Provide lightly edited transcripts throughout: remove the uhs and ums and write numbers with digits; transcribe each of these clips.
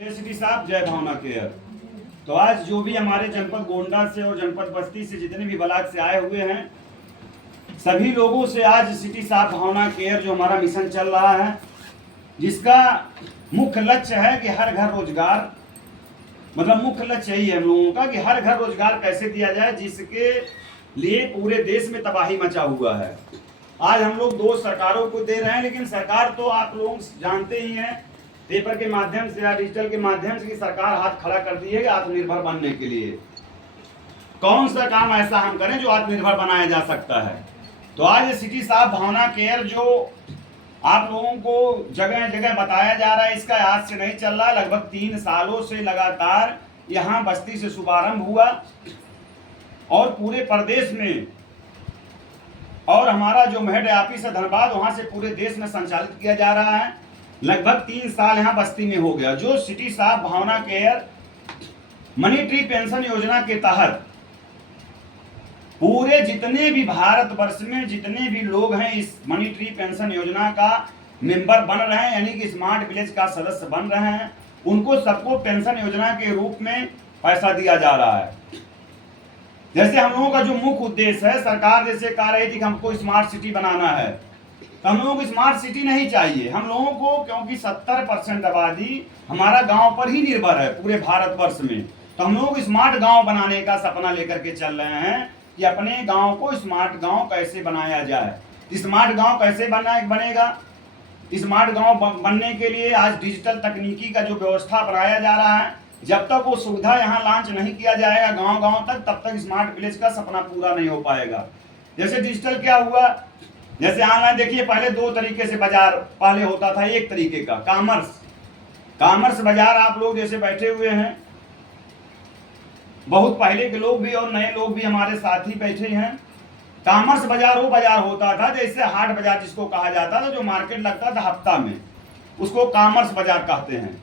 City साहब, जय भावना care. तो आज जो भी हमारे जनपद गोंडा से और जनपद बस्ती से जितने भी ब्लॉक से आए हुए हैं, सभी लोगों से आज सिटी साहब भावना केयर जो हमारा मिशन चल रहा है, जिसका मुख्य लक्ष्य है कि हर घर रोजगार, मतलब मुख्य लक्ष्य यही है हम लोगों का कि हर घर रोजगार कैसे दिया जाए, जिसके लिए पूरे देश में तबाही मचा हुआ है। आज हम लोग दो सरकारों को दे रहे हैं, लेकिन सरकार तो आप लोग जानते ही हैं, पेपर के माध्यम से या डिजिटल के माध्यम से सरकार हाथ खड़ा कर दी है कि आत्मनिर्भर बनने के लिए कौन सा काम ऐसा हम करें जो आत्मनिर्भर बनाया जा सकता है। तो आज सिटी साहब भावना केयर जो आप लोगों को जगह जगह बताया जा रहा है, इसका आज से नहीं चल रहा, लगभग 3 सालों से लगातार यहाँ बस्ती से शुभारंभ हुआ और पूरे प्रदेश में, और हमारा जो हेड ऑफिस है धनबाद, वहां से पूरे देश में संचालित किया जा रहा है। लगभग 3 साल यहाँ बस्ती में हो गया। जो सिटी साहब भावना केयर मनी ट्री पेंशन योजना के तहत पूरे जितने भी भारतवर्ष में जितने भी लोग हैं इस मनी ट्री पेंशन योजना का मेंबर बन रहे हैं, यानी कि स्मार्ट विलेज का सदस्य बन रहे हैं, उनको सबको पेंशन योजना के रूप में पैसा दिया जा रहा है। जैसे हम लोगों का जो मुख्य उद्देश्य है, सरकार जैसे कह रही थी कि हमको स्मार्ट सिटी बनाना है, तो हम लोगों को स्मार्ट सिटी नहीं चाहिए हम लोगों को, क्योंकि 70% आबादी हमारा गांव पर ही निर्भर है पूरे भारतवर्ष में। तो हम लोग स्मार्ट गांव बनाने का सपना लेकर के चल रहे हैं कि अपने गांव को स्मार्ट गांव कैसे बनाया जाए। स्मार्ट गांव कैसे बनेगा? स्मार्ट गांव बनने के लिए आज डिजिटल तकनीकी का जो व्यवस्था बनाया जा रहा है, जब तक वो सुविधा यहाँ लॉन्च नहीं किया जाएगा गांव गांव तक, तब तक स्मार्ट विलेज का सपना पूरा नहीं हो पाएगा। जैसे डिजिटल क्या हुआ, जैसे ऑनलाइन देखिए, पहले 2 तरीके से बाजार पहले होता था। एक तरीके का कॉमर्स बाजार, आप लोग जैसे बैठे हुए हैं, बहुत पहले के लोग भी और नए लोग भी हमारे साथ ही बैठे हैं। कॉमर्स बाजार वो बाजार होता था जैसे हाट बाजार जिसको कहा जाता था, जो मार्केट लगता था हफ्ता में, उसको कॉमर्स बाजार कहते हैं।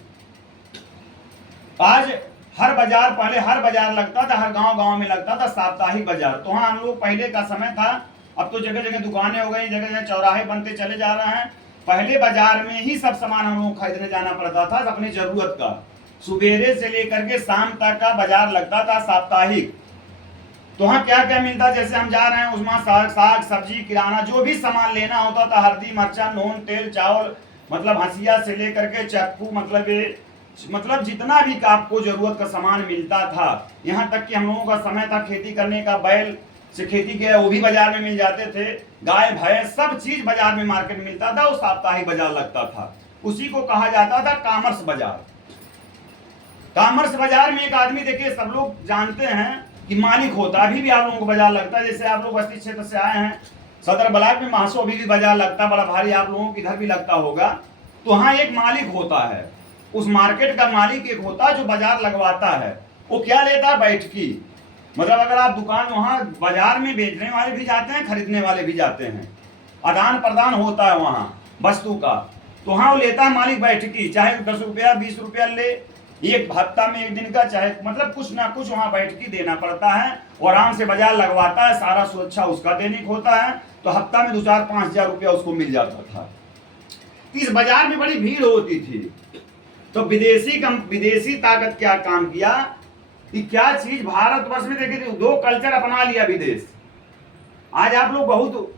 आज हर बाजार, पहले हर बाजार लगता था, हर गांव गांव में लगता था साप्ताहिक बाजार। तो हाँ, हम लोग पहले का समय था, अब तो जगह जगह दुकानें हो गई, जगह जगह चौराहे बनते चले जा रहे हैं। पहले बाजार में ही सब सामान हम लोग खरीदने जाना पड़ता था अपनी जरूरत का। सुबेरे से लेकर के शाम तक का बाजार लगता था साप्ताहिक। तो हाँ, क्या क्या मिलता, जैसे हम जा रहे हैं उसमें साग सब्जी किराना जो भी सामान लेना होता था, हल्दी मिर्चा नून तेल चावल, मतलब हंसिया से लेकर के चक्कू, मतलब जितना भी आपको जरूरत का सामान मिलता था। यहाँ तक कि हम लोगों का समय था खेती करने का, बैल से खेती किया वो भी बाजार में मिल जाते थे, गाय भैंस सब चीज बाजार में मार्केट में मिलता था। वो साप्ताहिक बाजार लगता था, उसी को कहा जाता था कॉमर्स बाजार। कॉमर्स बाजार में एक आदमी, देखिए सब लोग जानते हैं कि मालिक होता है। अभी भी आप लोगों को बाजार लगता है, जैसे आप लोग बस्ती क्षेत्र से आए हैं, सदर ब्लॉक में महासो अभी भी बाजार लगता है, बड़ा भारी, आप लोगों के इधर भी लगता होगा। तो हाँ, एक मालिक होता है, उस मार्केट का मालिक एक होता है जो बाजार लगवाता है। वो क्या लेता है? बैठकी। मतलब अगर आप दुकान, वहाँ बाजार में बेचने वाले भी जाते हैं, खरीदने वाले भी जाते हैं, आदान प्रदान होता है वहाँ वस्तु का। तो हाँ, वो लेता है मालिक बैठकी, चाहे 10 रुपया 20 रुपया ले, एक हफ्ता में एक दिन का, चाहे मतलब कुछ ना कुछ वहाँ बैठकी देना पड़ता है। और आराम से बाजार लगवाता है, सारा सुरक्षा उसका दैनिक होता है। तो हफ्ता में 2-4-5 हजार रुपया उसको मिल जाता था। इस बाजार में बड़ी भीड़ होती थी। तो विदेशी ताकत क्या काम किया कि क्या चीज भारतवर्ष में, देखिए 2 कल्चर अपना लिया विदेश। आज आप लोग बहुत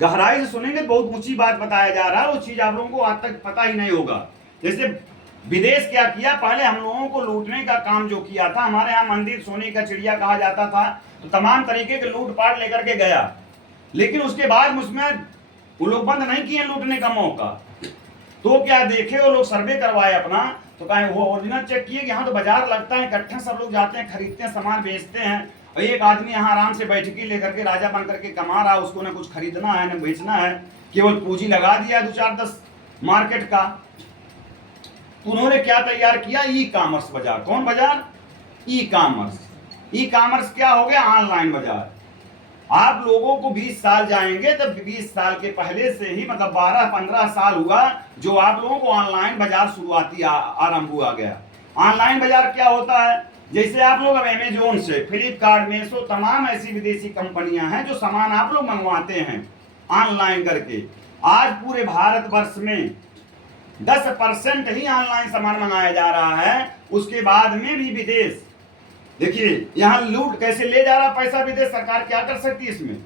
गहराई से सुनेंगे, बहुत ऊंची बात बताया जा रहा है, वो चीज आप लोगों को आज तक पता ही नहीं होगा। जैसे विदेश क्या किया, पहले हम लोगों को लूटने का काम जो किया था, हमारे यहाँ मंदिर सोने का चिड़िया कहा जाता था, तो तमाम तरीके के लूटपाट लेकर के गया। लेकिन उसके बाद उसमें वो लोग बंद नहीं किए लूटने का मौका। तो क्या देखे, वो लोग सर्वे करवाए अपना, तो कहें वो ओरिजिनल चेक किए कि यहाँ तो बाजार लगता है, इकट्ठा सब लोग जाते हैं, खरीदते हैं, सामान बेचते हैं। और एक आदमी यहाँ आराम से बैठकी लेकर के राजा बन करके कमा रहा, उसको ना कुछ खरीदना है ना बेचना है, केवल पूंजी लगा दिया 2-4-10 मार्केट का। तो उन्होंने क्या तैयार किया? ई कॉमर्स बाजार। कौन बाजार? E commerce. ई कॉमर्स क्या हो गया? ऑनलाइन बाजार। आप लोगों को 20 साल जाएंगे तो 20 साल के पहले से ही, मतलब 12-15 साल हुआ जो आप लोगों को ऑनलाइन बाजार शुरुआती आरंभ हुआ गया। ऑनलाइन बाजार क्या होता है? जैसे आप लोग अब अमेजोन से, फ्लिपकार्ट, मीशो, तमाम ऐसी विदेशी कंपनियां हैं जो सामान आप लोग मंगवाते हैं ऑनलाइन करके। आज पूरे भारतवर्ष में 10% ही ऑनलाइन सामान मंगाया जा रहा है, उसके बाद में भी विदेश। देखिए यहाँ लूट कैसे ले जा रहा पैसा विदेश, सरकार क्या कर सकती है इसमें।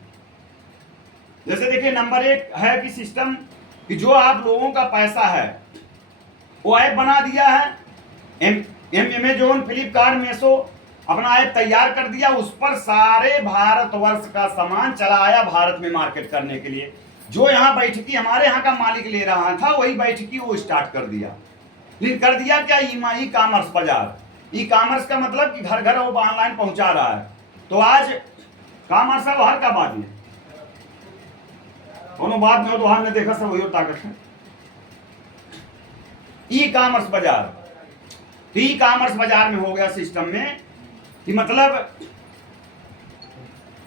जैसे देखिए नंबर 1 है कि सिस्टम कि जो आप लोगों का पैसा है वो ऐप बना दिया है, अमेजोन, फ्लिपकार्ट, मीशो अपना ऐप तैयार कर दिया, उस पर सारे भारतवर्ष का सामान चलाया भारत में मार्केट करने के लिए। जो यहाँ बैठकी हमारे यहाँ का मालिक ले रहा था वही बैठकी वो स्टार्ट कर दिया। लेकिन कर दिया क्या, ई कॉमर्स बाजार। ई कॉमर्स का मतलब कि घर घर वो ऑनलाइन पहुंचा रहा है। तो आज कॉमर्स है हर का बात है, दोनों बात में हो तो हमने देखा सब वही ताकत है। ई कॉमर्स बाजार, तो ई कॉमर्स बाजार में हो गया सिस्टम में कि मतलब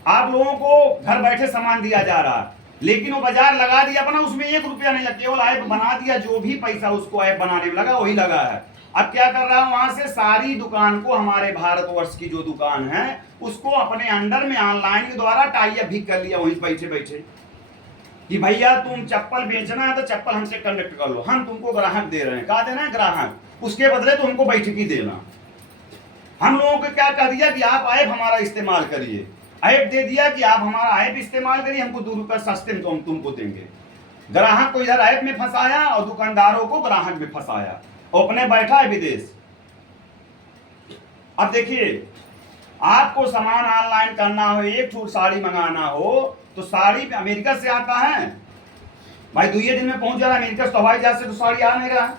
आप लोगों को घर बैठे सामान दिया जा रहा है, लेकिन वो बाजार लगा दिया अपना, उसमें 1 रुपया नहीं लगा, केवल ऐप बना दिया, जो भी पैसा उसको ऐप बनाने में लगा वही लगा है। अब क्या कर रहा है, वहां से सारी दुकान को, हमारे भारतवर्ष की जो दुकान है उसको अपने अंडर में ऑनलाइन के द्वारा टाई अप भी कर लिया वहीं बैठे बैठे कि भैया तुम चप्पल बेचना है तो चप्पल हमसे कनेक्ट कर लो, हम तुमको ग्राहक दे रहे हैं। कहा देना है ग्राहक, उसके बदले तो हमको बैठकी देना। हम लोगों को क्या कह दिया कि आप ऐप हमारा इस्तेमाल करिए, ऐप दे दिया कि आप हमारा ऐप इस्तेमाल करिए, हमको 2 रुपये सस्ते में तो हम तुमको देंगे। ग्राहक को इधर ऐप में फंसाया और दुकानदारों को ग्राहक में फंसाया, अपने बैठा है विदेश। अब देखिए आपको सामान ऑनलाइन करना हो, एक छूट साड़ी मंगाना हो तो साड़ी अमेरिका से आता है भाई, 2 दिन में पहुंच जा रहा है अमेरिका से, तो हवाई जहाज से तो साड़ी आ नहीं रहा।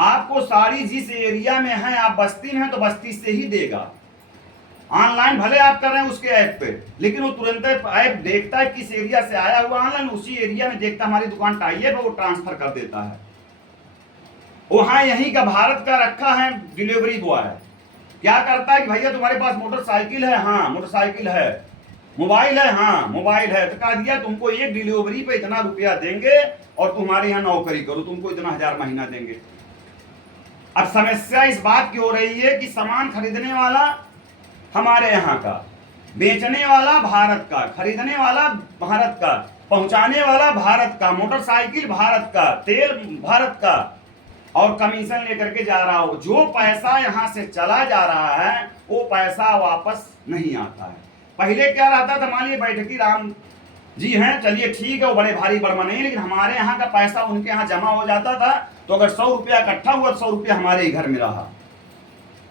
आपको साड़ी जिस एरिया में है, आप बस्ती में है तो बस्ती से ही देगा। ऑनलाइन भले आप कर रहे हैं उसके ऐप पे, लेकिन वो तुरंत ऐप देखता है किस एरिया से आया हुआ ऑनलाइन, उसी एरिया में देखता हमारी दुकान टाई है, वो ट्रांसफर कर देता है। वहां यहीं का भारत का रखा है डिलीवरी बॉय, क्या करता है कि भैया तुम्हारे पास मोटरसाइकिल है, हाँ मोटरसाइकिल है, मोबाइल है, हाँ मोबाइल है, तो कह दिया तुमको एक डिलीवरी पे इतना रुपया देंगे और तुम्हारे यहाँ नौकरी करो, तुमको इतना 1000 महीना देंगे। अब समस्या इस बात की हो रही है कि सामान खरीदने वाला हमारे यहाँ का, बेचने वाला भारत का, खरीदने वाला भारत का, पहुंचाने वाला भारत का, मोटरसाइकिल भारत का, तेल भारत का, और कमीशन लेकर के जा रहा हो। जो पैसा यहाँ से चला जा रहा है वो पैसा वापस नहीं आता है। पहले क्या रहता था, मान लीजिए बैठकी राम जी हैं, चलिए ठीक है, वो बड़े भारी बर्मा नहीं, लेकिन हमारे यहाँ का पैसा उनके यहाँ जमा हो जाता था, तो अगर 100 रुपया इकट्ठा हुआ 100 रुपया हमारे ही घर में रहा।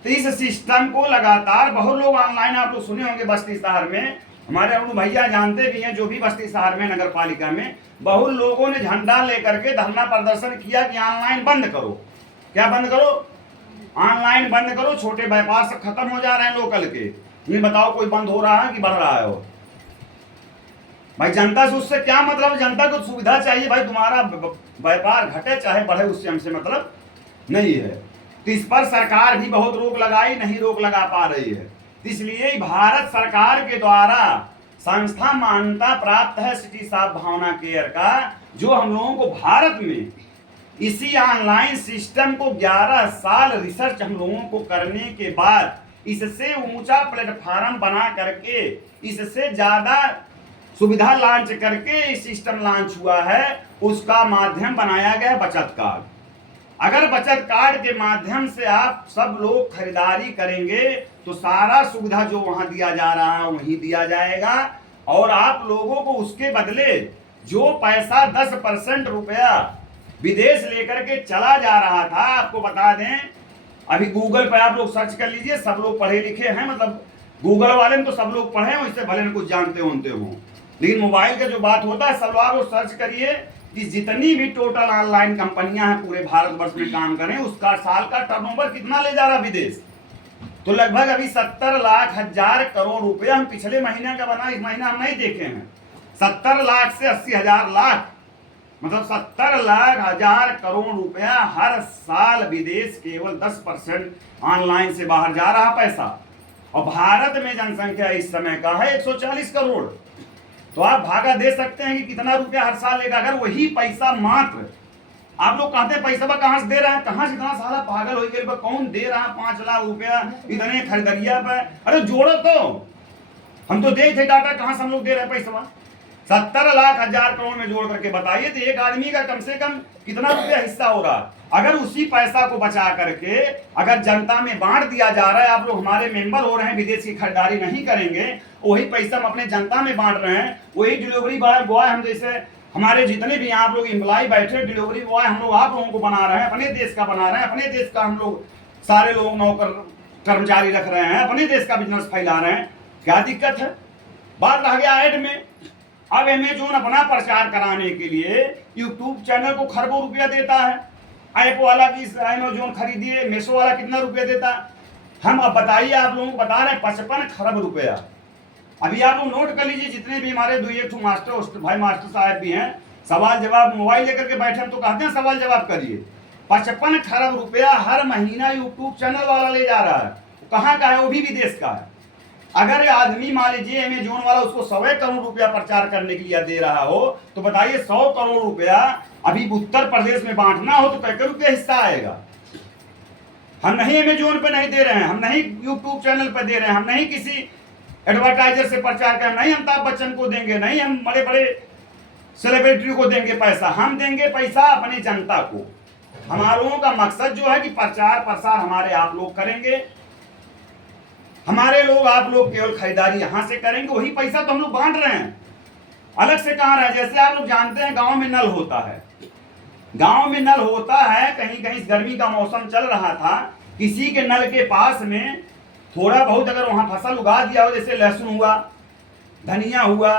तो इस सिस्टम को लगातार बहुत लोग ऑनलाइन, आप लोग सुने होंगे बस्ती शहर में, हमारे अरुण भैया जानते भी हैं, जो भी बस्ती शहर में नगर पालिका में बहुत लोगों ने झंडा लेकर के धरना प्रदर्शन किया कि ऑनलाइन बंद करो। क्या बंद करो, ऑनलाइन बंद करो, छोटे व्यापार से खत्म हो जा रहे हैं लोकल के। ये बताओ कोई बंद हो रहा है कि बढ़ रहा है? वो भाई जनता से उससे क्या मतलब, जनता को सुविधा चाहिए भाई, तुम्हारा व्यापार घटे चाहे बढ़े उससे हमसे मतलब नहीं है। तो इस पर सरकार भी बहुत रोक लगाई, नहीं रोक लगा पा रही है। इसलिए भारत सरकार के द्वारा संस्था मान्यता प्राप्त है सिटी साफ भावना केयर का, जो हम लोगों को भारत में इसी ऑनलाइन सिस्टम को 11 साल रिसर्च हम लोगों को करने के बाद इससे ऊंचा प्लेटफॉर्म बना करके, इससे ज्यादा सुविधा लॉन्च करके सिस्टम लॉन्च हुआ है। उसका माध्यम बनाया गया बचत कार्ड। अगर बचत कार्ड के माध्यम से आप सब लोग खरीदारी करेंगे तो सारा सुविधा जो वहां दिया जा रहा है वहीं दिया जाएगा, और आप लोगों को उसके बदले जो पैसा 10% रुपया विदेश लेकर के चला जा रहा था, आपको बता दें, अभी गूगल पर आप लोग सर्च कर लीजिए, सब लोग पढ़े लिखे हैं, मतलब गूगल वाले में तो सब लोग पढ़े हैं, इससे भले कुछ जानते हो, लेकिन मोबाइल का जो बात होता है सब आप लोग सर्च करिए कि जितनी भी टोटल ऑनलाइन कंपनियां हैं पूरे भारतवर्ष में काम करें, उसका साल का टर्नओवर कितना ले जा रहा विदेश, तो लगभग अभी 70 लाख हजार करोड़ रुपया हम पिछले महीने का बना, इस महीना हम नहीं देखे हैं। 70 लाख से 80 हजार लाख, मतलब 70 लाख हजार करोड़ रुपया हर साल विदेश केवल 10% ऑनलाइन से बाहर जा रहा पैसा। और भारत में जनसंख्या इस समय का है 140 करोड़, तो आप भागा दे सकते हैं कि कितना रुपया हर साल लेगा। अगर वही पैसा मात्र, आप लोग कहते हैं पैसा कहां से दे रहा है, कहां से इतना साला पागल हो गए, कौन दे रहा है 5 लाख रुपया इतने खरीदरिया पे, अरे जोड़ो तो, हम तो दे थे डाटा, कहां से हम लोग दे रहे हैं पैसा। 70 लाख 1000 करोड़ में जोड़ करके बताइए तो एक आदमी का कम से कम कितना रुपया हिस्सा हो रहा है। अगर उसी पैसा को बचा करके अगर जनता में बांट दिया जा रहा है, आप लोग हमारे मेंबर हो रहे हैं, विदेश की खरीदारी नहीं करेंगे, वही पैसा हम अपने जनता में बांट रहे हैं, वही डिलीवरी बॉय हम जैसे हमारे जितने भी आप लोग एम्प्लॉय बैठे डिलीवरी बॉय हम लोग आप लोगों को बना रहे हैं, अपने देश का बना रहे हैं, अपने देश का हम लोग सारे लोग नौकर कर्मचारी रख रहे हैं, अपने देश का बिजनेस फैला रहे हैं, क्या दिक्कत है। बात रह गया ऐड में। अब अमेजोन अपना प्रचार कराने के लिए यूट्यूब चैनल को खरबों रुपया देता है। ऐप वाला की अमेजोन खरीदिए, मेसो वाला कितना रुपया देता है, हम अब बताइए, आप लोगों को बता रहे हैं 55 खरब रुपया। अभी आप लोग नोट कर लीजिए, जितने भी हमारे 2-1 मास्टर साहब भी हैं, सवाल जवाब मोबाइल लेकर के बैठे हैं तो कहते हैं सवाल जवाब करिए। 55 खरब रुपया हर महीना यूट्यूब चैनल वाला ले जा रहा है। कहाँ का है, वो भी विदेश का है। अगर आदमी मान लीजिए अमेजोन वाला उसको 100 करोड़ रुपया प्रचार करने के लिए दे रहा हो, तो बताइए 100 करोड़ रुपया अभी उत्तर प्रदेश में बांटना हो तो कैसे रुपया हिस्सा आएगा। हम नहीं अमेजोन पे नहीं दे रहे हैं, हम नहीं यूट्यूब चैनल पे दे रहे हैं, हम नहीं किसी एडवर्टाइजर से प्रचार कर, नहीं अमिताभ बच्चन को देंगे, नहीं हम बड़े बड़े सेलिब्रिटी को देंगे पैसा, हम देंगे पैसा अपने जनता को। हमारों का मकसद जो है कि प्रचार प्रसार हमारे आप लोग करेंगे, हमारे लोग आप लोग केवल खरीदारी यहां से करेंगे, वही पैसा तो हम लोग बांट रहे हैं, अलग से कहां रहे। जैसे आप लोग जानते हैं गांव में नल होता है, गांव में नल होता है, कहीं कहीं गर्मी का मौसम चल रहा था, किसी के नल के पास में थोड़ा बहुत अगर वहां फसल उगा दिया हो, जैसे लहसुन हुआ, धनिया हुआ,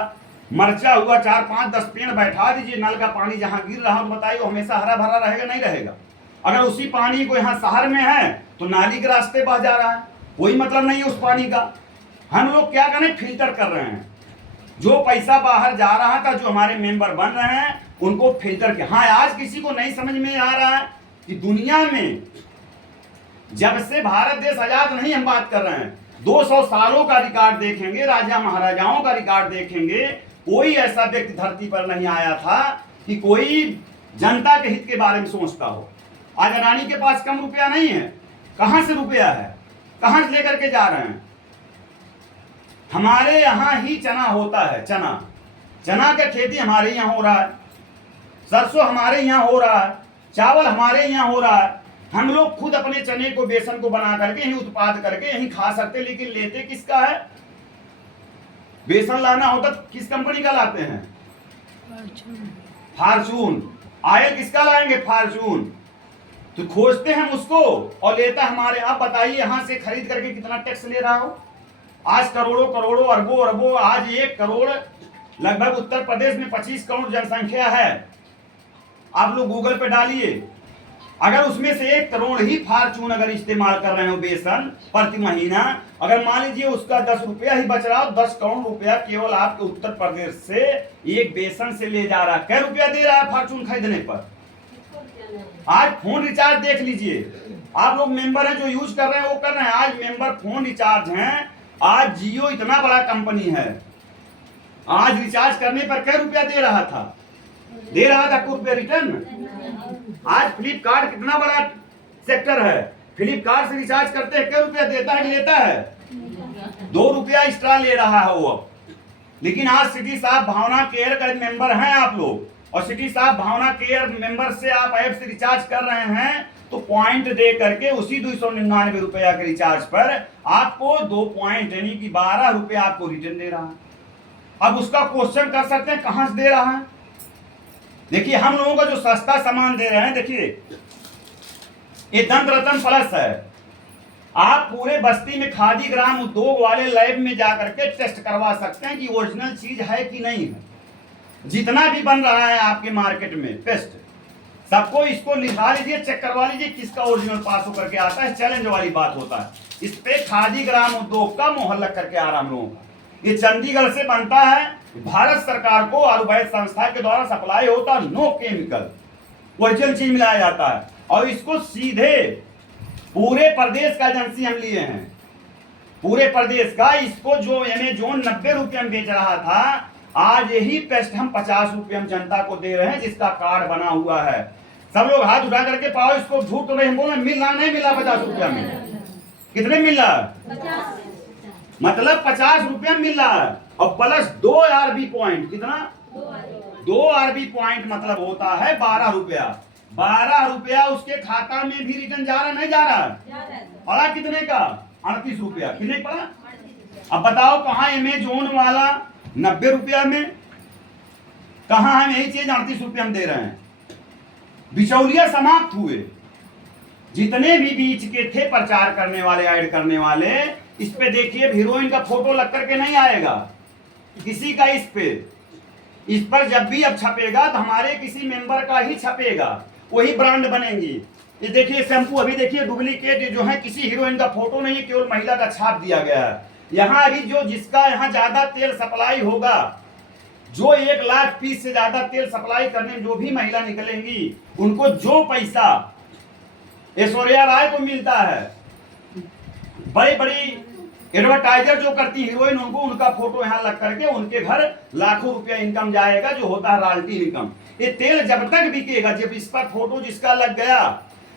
मरचा हुआ, 4-5-10 पेड़ बैठा दीजिए, नल का पानी जहां गिर रहा हो तो बताइए हमेशा हरा भरा रहेगा, नहीं रहेगा। अगर उसी पानी को यहाँ शहर में है तो नाली के रास्ते बह जा रहा है, कोई मतलब नहीं है उस पानी का। हम लोग क्या करें, फिल्टर कर रहे हैं, जो पैसा बाहर जा रहा था, जो हमारे मेंबर बन रहे हैं उनको फिल्टर के। हाँ, आज किसी को नहीं समझ में आ रहा है कि दुनिया में जब से भारत देश आजाद नहीं, हम बात कर रहे हैं 200 सालों का रिकॉर्ड देखेंगे, राजा महाराजाओं का रिकॉर्ड देखेंगे, कोई ऐसा व्यक्ति धरती पर नहीं आया था कि कोई जनता के हित के बारे में सोचता हो। आज अडानी के पास कम रुपया नहीं है, कहां से रुपया है, कहां से लेकर के जा रहे हैं। हमारे यहां ही चना होता है, चना का खेती हमारे यहाँ हो रहा है, सरसों हमारे यहाँ हो रहा है, चावल हमारे यहाँ हो रहा है। हम लोग खुद अपने चने को, बेसन को बना करके यही उत्पाद करके यही खा सकते, लेकिन लेते किसका है। बेसन लाना होता तो किस कंपनी का लाते हैं, फॉर्चून। ऑयल किसका लाएंगे, फॉर्चून। तो खोजते हैं उसको और लेता हमारे। आप बताइए यहां से खरीद करके कितना टैक्स ले रहा हो। आज करोड़ों करोड़ों अरबों अरबों, आज 1 करोड़ लगभग उत्तर प्रदेश में 25 करोड़ जनसंख्या है। आप लोग गूगल पे डालिए, अगर उसमें से 1 करोड़ ही फॉर्चून अगर इस्तेमाल कर रहे हो बेसन प्रति महीना, अगर मान लीजिए उसका 10 रुपया ही बच रहा हो, 10 करोड़ रुपया केवल आपके उत्तर प्रदेश से एक बेसन से ले जा रहा है। क्या रुपया दे रहा है फॉर्चून खरीदने पर। आज फोन रिचार्ज देख लीजिए, आप लोग मेंबर हैं जो यूज कर रहे हैं वो कर रहे हैं। आज मेंबर फोन रिचार्ज हैं, आज जियो इतना बड़ा कंपनी है, आज रिचार्ज करने पर क्या रुपया दे रहा था, कुछ रुपया रिटर्न। आज फ्लिपकार्ट कितना बड़ा सेक्टर है, फ्लिपकार्ट से रिचार्ज करते हैं, क्या रुपया देता है कि लेता है, 2 रुपया एक्स्ट्रा ले रहा है वो। लेकिन आज सिटी साहब भावना केयर का मेंबर हैं आप लोग, और सिटी साहब भावना केयर मेंबर से आप ऐप से रिचार्ज कर रहे हैं तो पॉइंट दे करके उसी 299 रुपया के रिचार्ज पर आपको 2 पॉइंट यानी कि 12 रुपया आपको रिटर्न दे रहा है। अब उसका क्वेश्चन कर सकते हैं कहां से दे रहा है। देखिए हम लोगों का जो सस्ता सामान दे रहे हैं, देखिए ये दंत रत्न प्लस है। आप पूरे बस्ती में खादी ग्राम उद्योग वाले लैब में जाकर के टेस्ट करवा सकते हैं कि ओरिजिनल चीज है कि नहीं है। जितना भी बन रहा है आपके मार्केट में पेस्ट, सबको इसको लिखा लीजिए, चेक करवा लीजिए किसका ओरिजिनल पास होकर के आता है। चैलेंज वाली बात होता है, इस पे खादी ग्राम उद्योग का मोहर लग करके आ रहा हम लोगों का। ये चंडीगढ़ से बनता है, भारत सरकार को आयुर्वेद संस्था के द्वारा सप्लाई होता, नो केमिकल, ओरिजिनल चीज मिलाया जाता है। और इसको सीधे पूरे प्रदेश का एजेंसी हम लिए हैं, पूरे प्रदेश का। इसको जो अमेजोन 90 रुपये में बेच रहा था, आज यही पेस्ट हम 50 रुपये हम जनता को दे रहे हैं, जिसका कार्ड बना हुआ है। सब लोग हाथ उठा करके पाओ, इसको झूठ तो नहीं बोलना, मिला नहीं मिला 50 रुपया में, कितने मिला, मतलब 50 रुपया मिल रहा है और प्लस 2 RB पॉइंट, कितना 2 आरबी पॉइंट मतलब होता है 12 रुपया। 12 रुपया उसके खाता में भी रिटर्न जा रहा नहीं जा रहा? पड़ा कितने का? 38 रुपया। कितने पड़ा? अब बताओ कहाँ अमेजोन वाला 90 रुपया में, कहाँ हम यही चीज 38 रुपया हम दे रहे हैं। बिचौलिया समाप्त हुए। जितने भी बीच के थे प्रचार करने वाले, ऐड करने वाले, इस पे देखिए हीरोइन का फोटो लग करके नहीं आएगा किसी का। इस पर जब भी अब छपेगा तो हमारे किसी मेंबर का ही छपेगा, वही ब्रांड बनेंगी। ये देखिए शैम्पू, अभी देखिए डुप्लीकेट जो है, किसी हीरोइन का फोटो नहीं है, केवल महिला का छाप दिया गया है। यहाँ अभी जो जिसका यहाँ ज्यादा तेल सप्लाई होगा, जो 1 लाख पीस से ज्यादा तेल सप्लाई करने में जो भी महिला निकलेंगी, उनको जो पैसा ऐश्वर्या राय को मिलता है, बड़ी बड़ी एडवर्टाइजर जो करती हीरोइन, उनको उनका फोटो यहाँ लग करके उनके घर लाखों रुपया इनकम जाएगा, जो होता है रॉयल्टी इनकम। ये तेल जब तक बिकेगा, जब इस पर फोटो जिसका लग गया,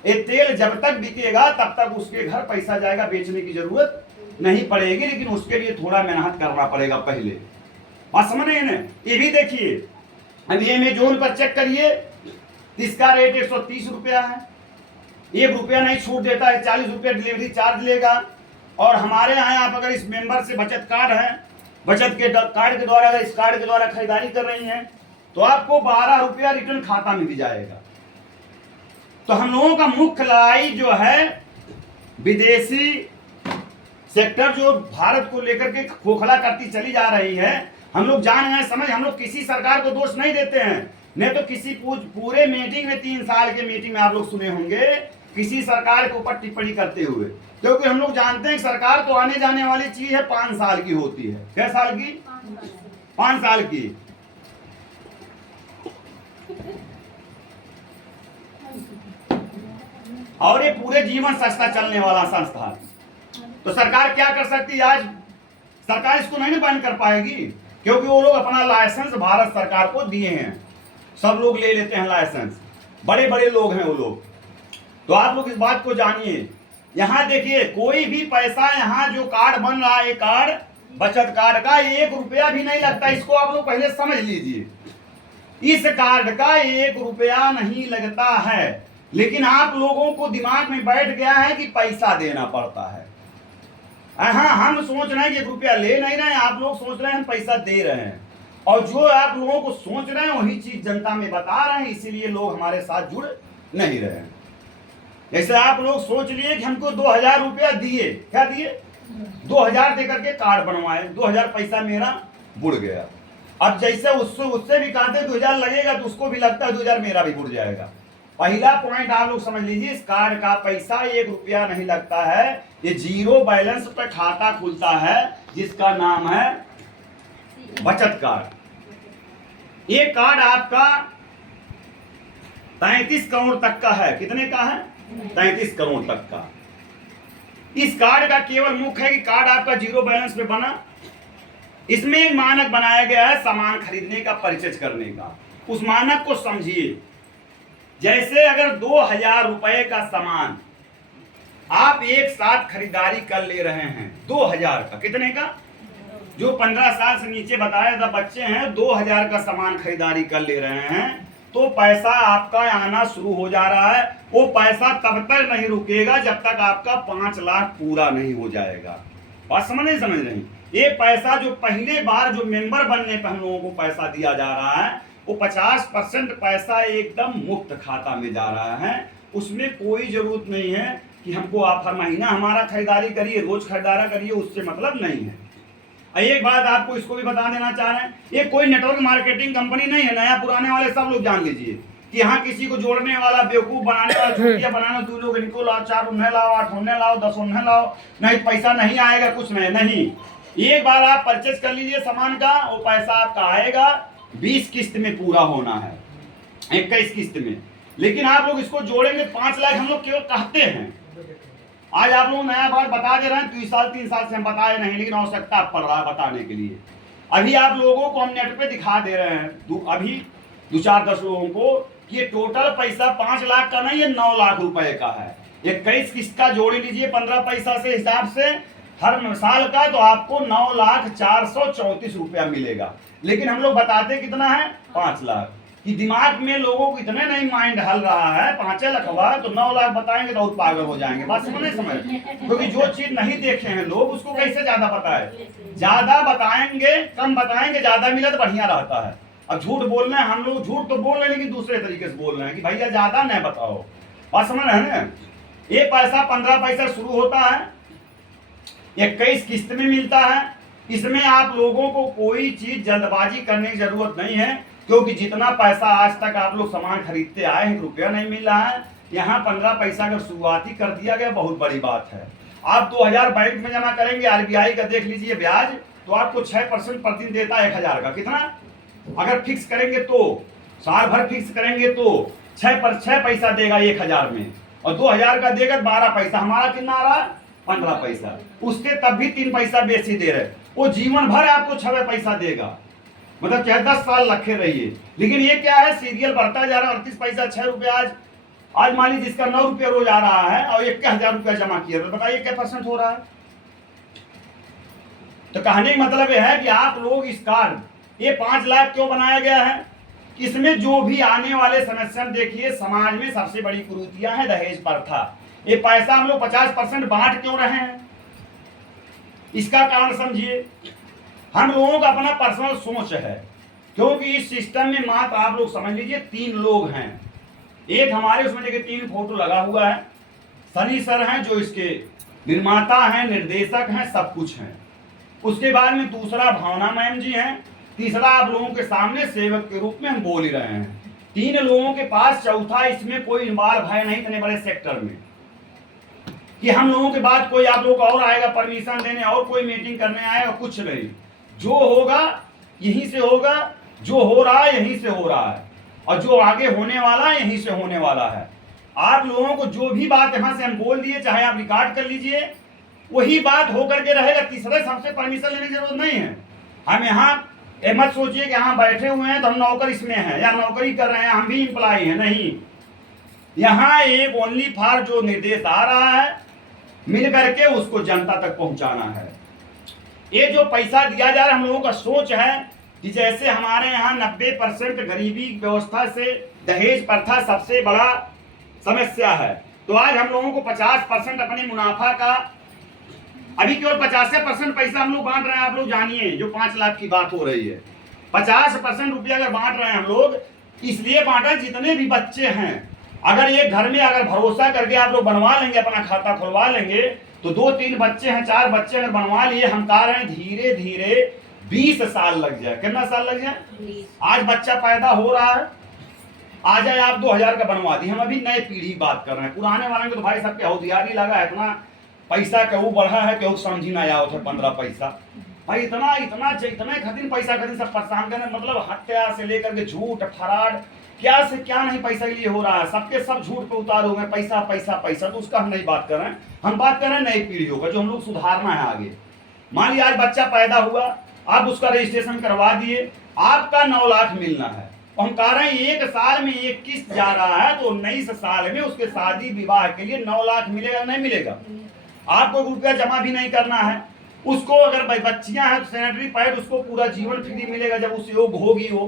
ये तेल जब तक बिकेगा तब तक उसके घर पैसा जाएगा, बेचने की जरूरत नहीं पड़ेगी। लेकिन उसके लिए थोड़ा मेहनत करना पड़ेगा पहले, बात समझ रहे हैं। ये भी देखिए, अभी अमेजोन पर चेक करिए, इसका रेट 130 रुपया है। 1 रुपया नहीं छूट देता है, 40 रुपया डिलीवरी चार्ज लेगा। और हमारे यहाँ आप अगर इस मेंबर से बचत कार्ड है, बचत के कार्ड के द्वारा, अगर इस कार्ड के द्वारा खरीदारी कर रही हैं तो आपको 12 रुपया रिटर्न खाता में दी जाएगा। तो हम लोगों का मुख्य लड़ाई जो है, विदेशी सेक्टर जो भारत को लेकर के खोखला करती चली जा रही है, हम लोग जान हैं, समझ, हम लोग किसी सरकार को दोष नहीं देते हैं। नहीं तो किसी पूरे मीटिंग में, 3 साल के मीटिंग में आप लोग सुने होंगे किसी सरकार के ऊपर टिप्पणी करते हुए, क्योंकि हम लोग जानते हैं सरकार तो आने जाने वाली चीज है, 5 साल की होती है। क्या साल की? 5 साल की। और ये पूरे जीवन सस्ता चलने वाला संस्था, तो सरकार क्या कर सकती है? आज सरकार इसको नहीं बैन कर पाएगी, क्योंकि वो लोग अपना लाइसेंस भारत सरकार को दिए हैं। सब लोग ले लेते हैं लाइसेंस, बड़े बड़े लोग हैं वो लोग। तो आप लोग इस बात को जानिए। यहाँ देखिए, कोई भी पैसा यहाँ जो कार्ड बन रहा है, कार्ड बचत कार्ड का 1 रुपया भी नहीं लगता। इसको आप लोग पहले समझ लीजिए, इस कार्ड का 1 रुपया नहीं लगता है। लेकिन आप लोगों को दिमाग में बैठ गया है कि पैसा देना पड़ता है। हाँ, हम सोच रहे हैं कि 1 रुपया ले नहीं रहे हैं, आप लोग सोच रहे हैं हम पैसा दे रहे हैं। और जो आप लोगों को सोच रहे हैं वही चीज जनता में बता रहे हैं, इसीलिए लोग हमारे साथ जुड़ नहीं रहे हैं। जैसे आप लोग सोच लिए कि हमको 2000 रुपया दिए, क्या दिए? 2000 देकर के कार्ड बनवाए, 2000 पैसा मेरा बुड़ गया। अब जैसे उससे भी कहते 2000 लगेगा, तो उसको भी लगता है 2000 मेरा भी बुड़ जाएगा। पहला पॉइंट आप लोग समझ लीजिए, इस कार्ड का पैसा 1 रुपया नहीं लगता है। ये 0 बैलेंस पर खाता खुलता है, जिसका नाम है बचत कार्ड। ये कार्ड आपका 33 करोड़ तक का है। कितने का है? 33 करोड़ तक का। इस कार्ड का केवल मुख्य है कि कार्ड आपका 0 बैलेंस पे बना। इसमें एक मानक बनाया गया है सामान खरीदने का, परचेज करने का। उस मानक को समझिए। जैसे अगर 2000 रुपए का सामान आप एक साथ खरीदारी कर ले रहे हैं, 2000 का, कितने का? जो 15 साल से नीचे बताया था बच्चे हैं, 2000 का सामान खरीदारी कर ले रहे हैं, तो पैसा आपका आना शुरू हो जा रहा है। वो पैसा तब तक नहीं रुकेगा जब तक आपका 5 लाख पूरा नहीं हो जाएगा। बात समझ नहीं समझ रही? ये पैसा जो पहले बार जो मेंबर बनने पर हम लोगों को पैसा दिया जा रहा है, वो 50% पैसा एकदम मुफ्त खाता में जा रहा है। उसमें कोई जरूरत नहीं है कि हमको आप हर महीना हमारा खरीदारी करिए, रोज खरीदारा करिए, उससे मतलब नहीं है। एक बात आपको इसको भी बता देना चाह रहे हैं, ये कोई नेटवर्क मार्केटिंग कंपनी नहीं है। नया पुराने वाले सब लोग जान लीजिए कि यहाँ किसी को जोड़ने वाला, बेवकूफ बनाने वाला, छुट्टियां बनाना, 2 लोग इनको लाओ, 4 उन्हें लाओ, 8 उन्हें लाओ, 10 उन्हें लाओ, नहीं पैसा नहीं आएगा, कुछ नहीं। एक बार आप परचेज कर लीजिए सामान का, वो पैसा आपका आएगा। 20 किस्त में पूरा होना है, 21 किस्त में। लेकिन आप लोग इसको जोड़ेंगे 5 लाख, हम लोग केवल कहते हैं। आज आप लोग नया बात बता दे रहे हैं, 2 साल 3 साल से हम बताए नहीं, लेकिन आवश्यकता पड़ रहा है बताने के लिए। अभी आप लोगों को हम नेट पे दिखा दे रहे हैं, अभी 2-4-10 लोगों को, कि ये टोटल पैसा 5 लाख का नहीं, ये 9 लाख रुपए का है। 21 किस्त का जोड़ लीजिए 15 पैसा से हिसाब से, हर साल का तो आपको 9,04,34 रुपया मिलेगा। लेकिन हम लोग बताते कितना है, 5 लाख। कि दिमाग में लोगों को इतने नहीं माइंड हल रहा है, 5 लाख हुआ तो 9 लाख बताएंगे तो और पागल हो जाएंगे। बात समझ नहीं समझ, क्योंकि जो चीज नहीं देखे हैं लोग उसको कैसे ज्यादा पता है। ज्यादा बताएंगे, कम बताएंगे, ज्यादा मिले तो बढ़िया रहता है। अब झूठ बोल रहे हैं हम लोग, झूठ तो बोल रहे हैं लेकिन दूसरे तरीके से बोल रहे हैं कि भैया ज्यादा नहीं बताओ। बात समझ रहे हैं ना। 1 पैसा 15 पैसा शुरू होता है, 21 किस्त में मिलता है। इसमें आप लोगों को कोई चीज जल्दबाजी करने की जरूरत नहीं है, क्योंकि जितना पैसा आज तक आप लोग सामान खरीदते आए हैं, रुपया नहीं मिल रहा है। यहाँ 15 पैसा अगर शुरुआती कर दिया गया बहुत बड़ी बात है। आप 2000 बैंक में जमा करेंगे, आरबीआई का देख लीजिए ब्याज, तो आपको 6% प्रतिदिन देता है 1000 का। कितना अगर फिक्स करेंगे तो, साल भर फिक्स करेंगे तो 6 पैसा देगा 1000 में, और 2000 का देगा 12 पैसा। हमारा कितना आ रहा है, 15 पैसा। उसके तब भी 3 पैसा बेसी दे रहे, वो जीवन भर आपको 6 पैसा देगा। मतलब चाहे 10 साल रखे रहिए। लेकिन ये क्या है, सीरियल बढ़ता जा रहा है। 38 पैसा 6 रुपया आज मान लीजिए जिसका 9 रुपया रोज आ रहा है और 1000 रुपया जमा किया, तो बताइए क्या % हो रहा है। तो कहने का मतलब यह है कि आप लोग इस कार्ड, ये 5 लाख क्यों बनाया गया है, इसमें जो भी आने वाले समस्या देखिए, समाज में सबसे बड़ी कुरीतियां है दहेज प्रथा। ये पैसा हम लोग 50% बांट क्यों रहे हैं, इसका कारण समझिए। हम लोगों का अपना पर्सनल सोच है, क्योंकि इस सिस्टम में मात्र आप लोग समझ लीजिए 3 लोग हैं। एक हमारे उसमें देखिए 3 फोटो लगा हुआ है, सनी सर हैं जो इसके निर्माता हैं, निर्देशक हैं, सब कुछ हैं। उसके बाद में दूसरा भावना मैम जी हैं, तीसरा आप लोगों के सामने सेवक के रूप में हम बोल ही रहे हैं। 3 लोगों के पास, चौथा इसमें कोई बार भय नहीं इतने बड़े सेक्टर में कि हम लोगों के बाद कोई आप लोग और आएगा परमिशन देने और कोई मीटिंग करने आएगा, कुछ नहीं। जो होगा यहीं से होगा, जो हो रहा है यहीं से हो रहा है, और जो आगे होने वाला है यहीं से होने वाला है। आप लोगों को जो भी बात यहां से हम बोल दिए, चाहे आप रिकॉर्ड कर लीजिए, वही बात होकर के रहेगा। तीसरे हमसे परमिशन लेने की जरूरत नहीं है। हम यहाँ मत सोचिए कि यहाँ बैठे हुए हैं तो हम नौकर इसमें हैं या नौकरी कर रहे हैं, हम भी इंप्लॉय हैं, नहीं। यहाँ एक ओनली फॉर जो निर्देश आ रहा है, मिल करके उसको जनता तक पहुंचाना है। ये जो पैसा दिया जा रहा है, हम लोगों का सोच है कि जैसे हमारे यहाँ 90% गरीबी व्यवस्था से दहेज प्रथा सबसे बड़ा समस्या है, तो आज हम लोगों को 50% अपने मुनाफा का, अभी केवल 50% पैसा हम लोग बांट रहे हैं। आप लोग जानिए, जो 5 लाख की बात हो रही है, 50% रुपया अगर बांट रहे हैं हम लोग, इसलिए बांटा जितने भी बच्चे हैं, अगर ये घर में अगर भरोसा करके आप लोग बनवा लेंगे, अपना खाता खुलवा लेंगे, तो 2-3 बच्चे हैं, 4 बच्चे अगर बनवा लिए, हम कह रहे हैं धीरे धीरे 20 साल लग जाए। कितना साल लग जाए। आज बच्चा पैदा हो रहा है, आ जाए आप 2000 का बनवा दी। हम अभी नए पीढ़ी बात कर रहे हैं, पुराने वाले को तो भाई सबके होशियारी लगा है, इतना पैसा केहू बढ़ा है, केहू समझी ना आओ थे 15 पैसा। भाई इतना इतना इतने खरीद पैसा खरीद सब परेशान करने, मतलब हत्या से लेकर के झूठ फराड, क्या से क्या नहीं पैसा के लिए हो रहा है। सबके सब झूठ पे उतार हो गए, पैसा पैसा पैसा। तो उसका हम नहीं बात कर रहे हैं, हम बात कर रहे हैं नई पीढ़ियों का, जो हम लोग सुधारना है आगे। मान लिया आज बच्चा पैदा हुआ, आप उसका रजिस्ट्रेशन करवा दिए, आपका 9 लाख मिलना है। हम कह रहे हैं 1 साल में 1 किस्त जा रहा है, तो 19 साल में उसके शादी विवाह के लिए 9 लाख मिलेगा, नहीं मिलेगा। आपको रुपया जमा भी नहीं करना है। उसको अगर बच्चियां हैं तो सैनिटरी पैड उसको पूरा जीवन फ्री मिलेगा जब उस योग होगी वो।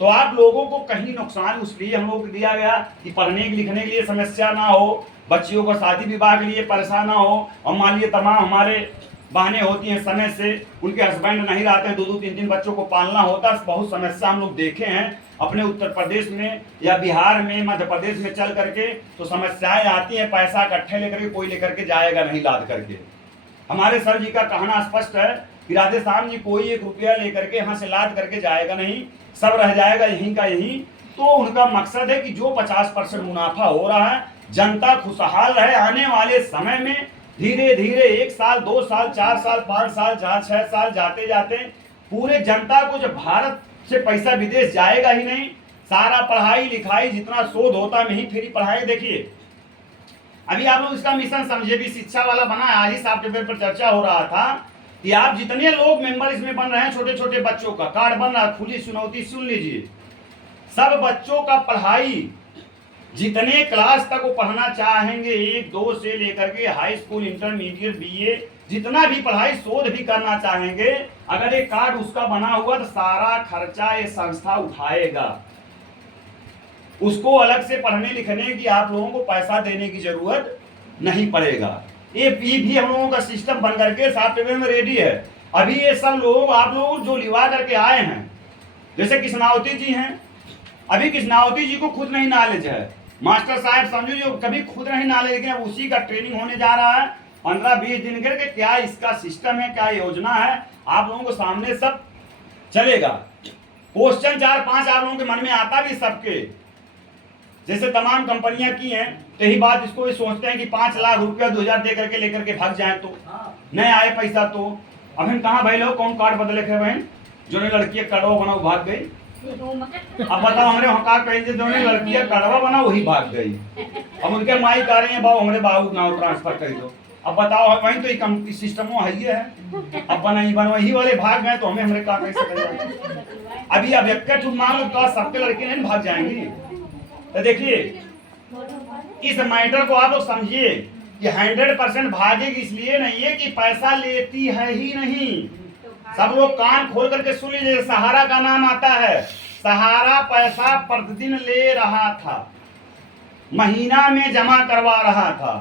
तो आप लोगों को कहीं नुकसान इसलिए हम लोग को दिया गया कि पढ़ने लिखने के लिए समस्या ना हो, बच्चियों को शादी विवाह के लिए परेशान ना हो। और मान लीजिए तमाम हमारे बहनें होती हैं, समय से उनके हस्बैंड नहीं रहते हैं, 2-2 3-3 बच्चों को पालना होता है। बहुत समस्या हम लोग देखे हैं अपने उत्तर प्रदेश में या बिहार में, मध्य प्रदेश में चल करके, तो समस्याएं आती हैं। पैसा इकट्ठे लेकर के कोई लेकर के जाएगा नहीं लाद करके। हमारे सर जी का कहना स्पष्ट है कि राधेश्याम जी कोई 1 रुपया लेकर के यहाँ से लाद करके जाएगा नहीं, सब रह जाएगा यहीं का यहीं। तो उनका मकसद है कि जो 50% मुनाफा हो रहा है, जनता खुशहाल रहे। आने वाले समय में धीरे धीरे 1 साल 2 साल 4 साल 5 साल 6 साल जाते जाते पूरे जनता को, जब भारत से पैसा विदेश जाएगा ही नहीं, सारा पढ़ाई लिखाई जितना शोध होता है वहीं फ्री पढ़ाई। देखिए अभी आप लोग इसका मिशन समझिए, भी शिक्षा वाला बना है, आज ही सॉफ्टवेयर पर चर्चा हो रहा था कि आप जितने लोग मेंबर इसमें बन रहे हैं, छोटे छोटे बच्चों का कार्ड बन रहा है, खुली चुनौती सुन लीजिए। सब बच्चों का पढ़ाई जितने क्लास तक वो पढ़ना चाहेंगे, 1 2 से लेकर के हाई स्कूल, इंटरमीडिएट, बीए, जितना भी पढ़ाई शोध भी करना चाहेंगे, अगर एक कार्ड उसका बना हुआ तो सारा खर्चा ये संस्था उठाएगा। उसको अलग से पढ़ने लिखने की आप लोगों को पैसा देने की जरूरत नहीं पड़ेगा। ये भी हम लोगों का सिस्टम बन करके सॉफ्टवेयर में रेडी है। अभी ये सब लोग आप लोग जो लिवा करके आए हैं, जैसे कृष्णावती जी हैं, अभी कृष्णावती जी को खुद नहीं नॉलेज है, मास्टर साहब समझो जो कभी खुद नहीं नॉलेज, लेकिन अब उसी का ट्रेनिंग होने जा रहा है 15-20 दिन करके, क्या इसका सिस्टम है, क्या योजना है, आप लोगों को सामने सब चलेगा। क्वेश्चन 4-5 आप लोगों के मन में आता भी सबके, जैसे तमाम कंपनियां की हैं, तो यही बात इसको भी सोचते हैं कि 5 लाख रुपया 2000 दे करके लेकर के भाग जाए तो नहीं आए पैसा तो। अब हम कहाँ भाई लोग कौन कार्ड बदले थे बहन, जो ने लड़कियां कड़वा बना भाग गई। अब बताओ हमरे वहाँ का कहीं जो ने लड़कियां कड़वा बना वही भाग गई। अब उनके माई कह रहे हैं बाबू हमारे बाबू नाम ट्रांसफर कर दो। अब बताओ वहीं तो सिस्टम है, अब बन वही वाले भाग गए तो हमें का कैसे। अभी अब एक मान लो तो सबके लड़के नहीं भाग जाएंगे। तो देखिए इस मैटर को आप लोग समझिए कि 100% भागेगी इसलिए नहीं है कि पैसा लेती है ही नहीं। सब लोग कान खोल करके सुन लीजिए, सहारा का नाम आता है, सहारा पैसा प्रतिदिन ले रहा था, महीना में जमा करवा रहा था,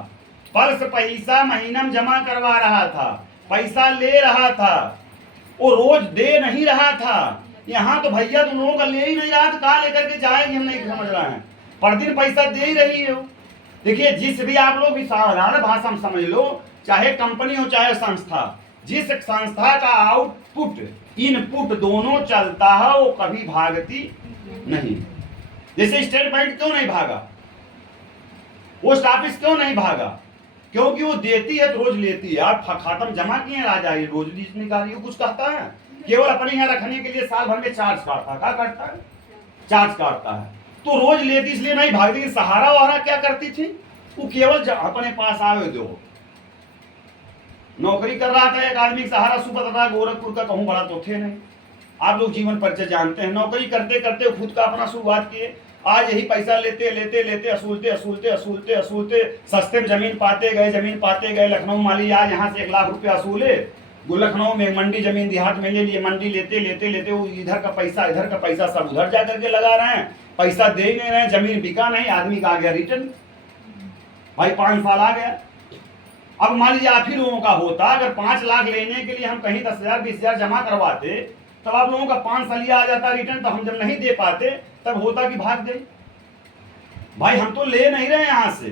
पल्स पैसा महीना में जमा करवा रहा था, पैसा ले रहा था, वो रोज दे नहीं रहा था। यहाँ तो भैया तुम लोगों का ले ही नहीं रहा, तो कहाँ लेकर के जाएंगे, हम नहीं समझ रहे हैं। प्रतिदिन पैसा दे ही रही है। देखिए जिस भी आप लोग भी साधारण भाषा में समझ लो, चाहे कंपनी हो चाहे संस्था, जिस संस्था का आउटपुट इनपुट दोनों चलता है वो कभी भागती नहीं। जैसे स्टेट बैंक क्यों नहीं भागा, पोस्ट ऑफिस क्यों नहीं भागा, क्योंकि वो देती है तो रोज लेती है। आप खाता में जमा किए राजा ये रोज निकालिए, कुछ कहता है, केवल अपने यहाँ रखने के लिए साल भर में चार्ज काटता है। क्या काटता है? चार्ज काटता है, तो रोज लेती इसलिए नहीं भागती। सहारा वाला क्या करती थी, वो केवल अपने पास आवे दो। नौकरी कर रहा था एक आदमी, सहारा सुबह था गोरखपुर का, कहूँ बड़ा तो थे नहीं। आप लोग जीवन परिचय जानते हैं, नौकरी करते करते खुद का अपना शुरुआत किए। आज यही पैसा लेते लेते लेते असूलते असूलते असूलते असूलते सस्ते में जमीन पाते गए। लखनऊ माली आज यहाँ से 1 लाख रुपया असूले, लखनऊ में मंडी जमीन देहात में ले लिए, मंडी लेते लेते लेते वो इधर का पैसा सब उधर जा करके लगा रहे हैं, पैसा दे नहीं रहे, जमीन बिका नहीं, आदमी का आ गया रिटर्न। भाई 5 साल आ गया। अब मान लीजिए आप ही लोगों का होता, अगर 5 लाख लेने के लिए हम कहीं 10,000 20,000 जमा करवाते, तब आप लोगों का 5 साल आ जाता रिटर्न, तो हम जब नहीं दे पाते तब होता कि भाग दे। भाई हम तो ले नहीं रहे यहाँ से।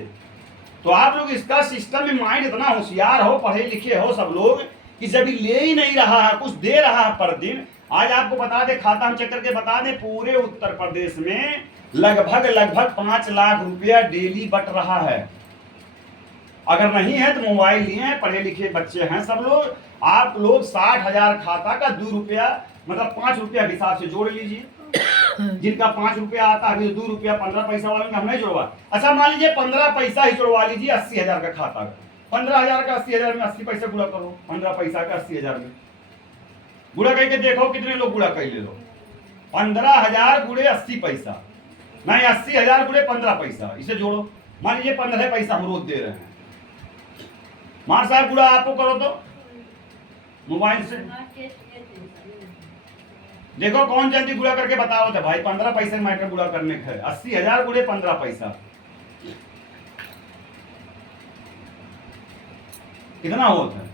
तो आप लोग इसका सिस्टम में माइंड इतना होशियार हो, पढ़े लिखे हो सब लोग, कि जब ले ही नहीं रहा है, कुछ दे रहा है पर दिन। आज आपको बता दे, खाता हम चेक करके बता दे, पूरे उत्तर प्रदेश में लगभग 5 लाख रुपया डेली बट रहा है। अगर नहीं है तो मोबाइल लिए हैं, पढ़े लिखे बच्चे हैं सब लोग, आप लोग 60,000 खाता का 2 रुपया मतलब 5 रुपया के हिसाब से जोड़ लीजिए। जिनका 5 रुपया आता है, 2 रुपया 15 पैसा वाले में हम नहीं जोड़वा। अच्छा मान लीजिए 15 पैसा ही जोड़वा लीजिए 80,000 का खाता, 15,000 का 80,000 में 80 पैसा गुड़ा करो, 15 पैसा का 80,000 में गुड़ा करके देखो कितने लोग गुड़ा कर ले लो। 15,000 गुड़े 80 पैसा, नहीं 80,000 गुड़े 15 पैसा, इसे जोड़ो। मान लीजिए 15 पैसा हम रोज दे रहे हैं, मार साहब गुड़ा आपको करो तो मोबाइल से देखो कौन जल्दी गुड़ा करके बताओ तो भाई। 15 पैसे मैटर गुड़ा करने का है, 80,000 गुड़े 15 पैसा कितना होता है?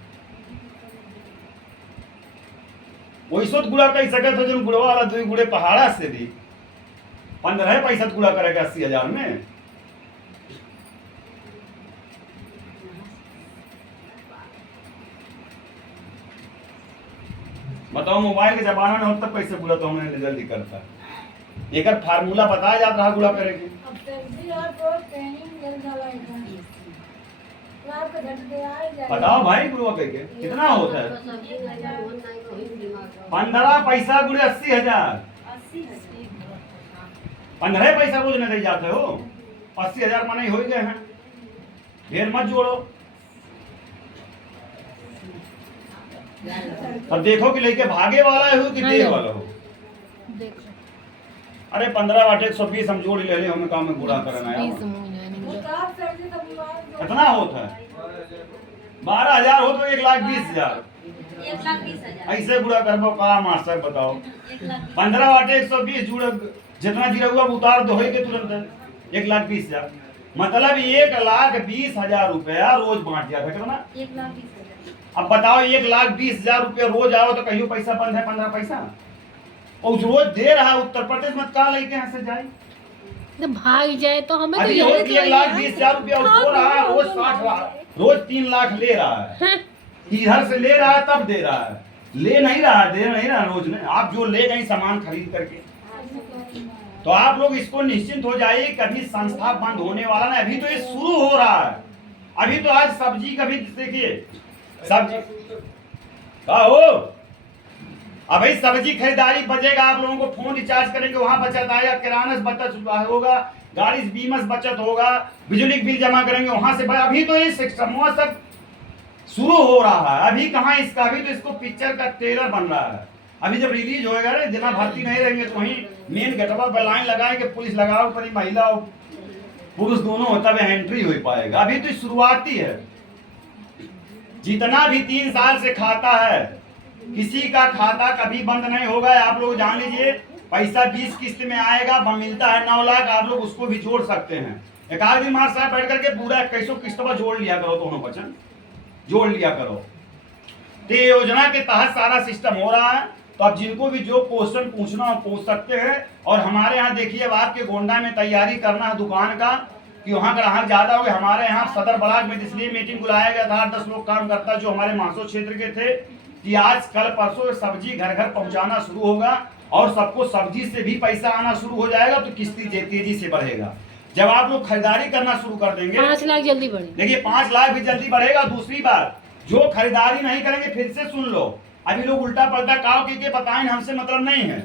वैसो गुड़ा कर सके तो जो गुड़वा वाला 2 गुड़े पहाड़ा से भी 15 पैसा गुड़ा करेगा 80,000 में। बताओ मोबाइल के जमाना में होता पैसे गुड़ा तो हमने जल्दी करता। एक फार्मूला बताया जाता है गुड़ा करे के। बताओ भाई गुड़ा करके कितना होता है? 15 पैसा गुड़े 80,000, 15 पैसा रोज नहीं जाते हो, 80,000 माने हो गए हैं, ढेर मत जोड़ो। अब देखो कि लेके भागे वाला हो कि दे वाला हो। अरे 15 बटे 120 हम जोड़ ले ले, हमें काम में बुरा करना है। कितना होता है? 12,000 हो तो 1,20,000। 1,20,000 ऐसे बुरा करबो का मास्टर बताओ? 15 बटे 120 जुड़, जितना जीरा हुआ उतार दो के तुरंत 1,20,000। मतलब 1,20,000 रुपया रोज बांट दिया था। कितना? 1,20,000। अब बताओ 1,20,000 रुपया रोज आओ तो कहियो पैसा बंद है? 15 पैसा और रोज दे रहा है उत्तर प्रदेश मत का लेके यहाँ से जाए तो भाग जाए तो हमें तो अभी यही रोज 1,20,000 रुपया दो रहा है, रोज 60 रहा, रोज 3 लाख ले रहा है। इधर से ले रहा है तब दे रहा है, ले नहीं रहा है, दे नहीं रहा रोज ने। आप जो ले गए सामान खरीद करके, तो आप लोग इसको निश्चिंत हो जाइए, कभी संस्था बंद होने वाला नहीं। अभी तो ये शुरू हो रहा है। अभी तो आज सब्जी का भी देखिए, सब्जी का हो अभी सब्जी खरीदारी बचेगा, आप लोगों को फोन रिचार्ज करेंगे वहां बचत आएगा, किराना से बचत होगा, गाड़ी से बीमा से बचत होगा, बिजली बिल जमा करेंगे वहां से। अभी तो ये सिस्टम सब शुरू हो रहा है। अभी कहाँ इसका, अभी तो इसको पिक्चर का ट्रेलर बन रहा है। अभी जब रिलीज होएगा ना, जितना भर्ती नहीं रहेंगे तो वहीं मेन गेटवा पर लाइन लगाएंगे, पुलिस लगाओ, पर महिला और पुरुष दोनों होता है एंट्री हो पाएगा। अभी तो शुरुआती है। जितना भी 3 साल से खाता है, किसी का खाता कभी बंद नहीं होगा। आप लोग जान लीजिए, पैसा 20 किस्त में आएगा, मिलता है 9 लाख, आप लोग उसको भी जोड़ सकते हैं। एक आध दिन मार साहब बैठ करके पूरा 21 किस्त पर जोड़ लिया करो, दोनों वचन जोड़ लिया करो। तो ये योजना के तहत सारा सिस्टम हो रहा है। तो अब जिनको भी जो क्वेश्चन पूछना हो पूछ सकते हैं। और हमारे यहाँ देखिए, अब आपके गोंडा में तैयारी करना है दुकान का कि वहाँ ग्राहक ज्यादा हो गए। हमारे यहाँ सदर ब्लॉक में इसलिए मीटिंग बुलाया गया था, 8-10 लोग काम करता जो हमारे मासो क्षेत्र के थे, कि आज कल परसों सब्जी घर घर पहुंचाना शुरू होगा और सबको सब्जी से भी पैसा आना शुरू हो जाएगा, तो किस्ती तेजी से बढ़ेगा। जब आप लोग खरीदारी करना शुरू कर देंगे, 5 लाख जल्दी बढ़े। देखिए 5 लाख भी जल्दी बढ़ेगा। दूसरी बात, जो खरीदारी नहीं करेंगे, फिर से सुन लो, अभी लोग उल्टा पलटा काव के बताएं, हमसे मतलब नहीं है।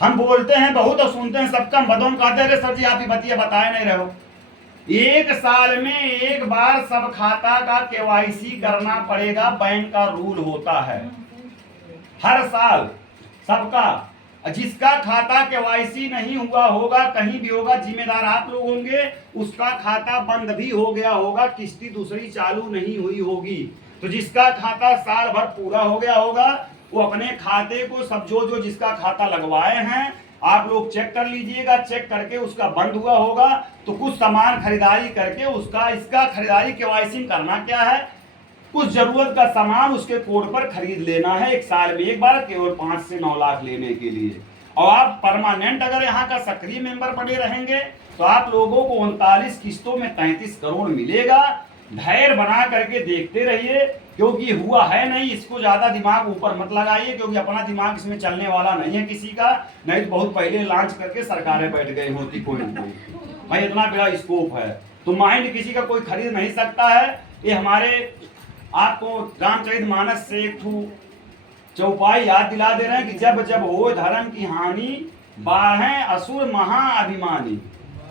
हम बोलते हैं बहुत और सुनते हैं सबका, बदौम कहते हैं सर जी आप ही बतिया बताए नहीं रहो। 1 साल में एक बार सब खाता का केवाईसी करना पड़ेगा, बैंक का रूल होता है हर साल सबका। जिसका खाता केवाईसी नहीं हुआ होगा, कहीं भी होगा, जिम्मेदार आप लोग होंगे, उसका खाता बंद भी हो गया होगा, किस्ती दूसरी चालू नहीं हुई होगी। तो जिसका खाता साल भर पूरा हो गया होगा, वो अपने खाते को सब जो जिसका खाता लगवाए हैं आप लोग चेक कर लीजिएगा। चेक करके उसका बंद हुआ होगा तो कुछ सामान खरीदारी करके उसका इसका खरीदारी केवाईसी करना क्या है, कुछ जरूरत का सामान उसके कोड पर खरीद लेना है 1 साल में एक बार, केवल 5 से 9 लाख लेने के लिए। और आप परमानेंट अगर यहाँ का सक्रिय मेंबर बने रहेंगे तो आप लोगों को 39 किस्तों में 33 करोड़ मिलेगा। धैर्य बना करके देखते रहिए, क्योंकि हुआ है नहीं, इसको ज्यादा दिमाग ऊपर मत लगाइए, क्योंकि अपना दिमाग इसमें चलने वाला नहीं है किसी का। नहीं तो बहुत पहले लॉन्च करके सरकारें बैठ गई होती कोई न कोई। भाई इतना बड़ा स्कोप है, तो माइंड किसी का कोई खरीद नहीं सकता है। ये हमारे आपको रामचरितमानस से एक चौपाई याद दिला दे रहे हैं कि जब जब हो धर्म की हानि, बाढ़ें असुर महाअभिमानी,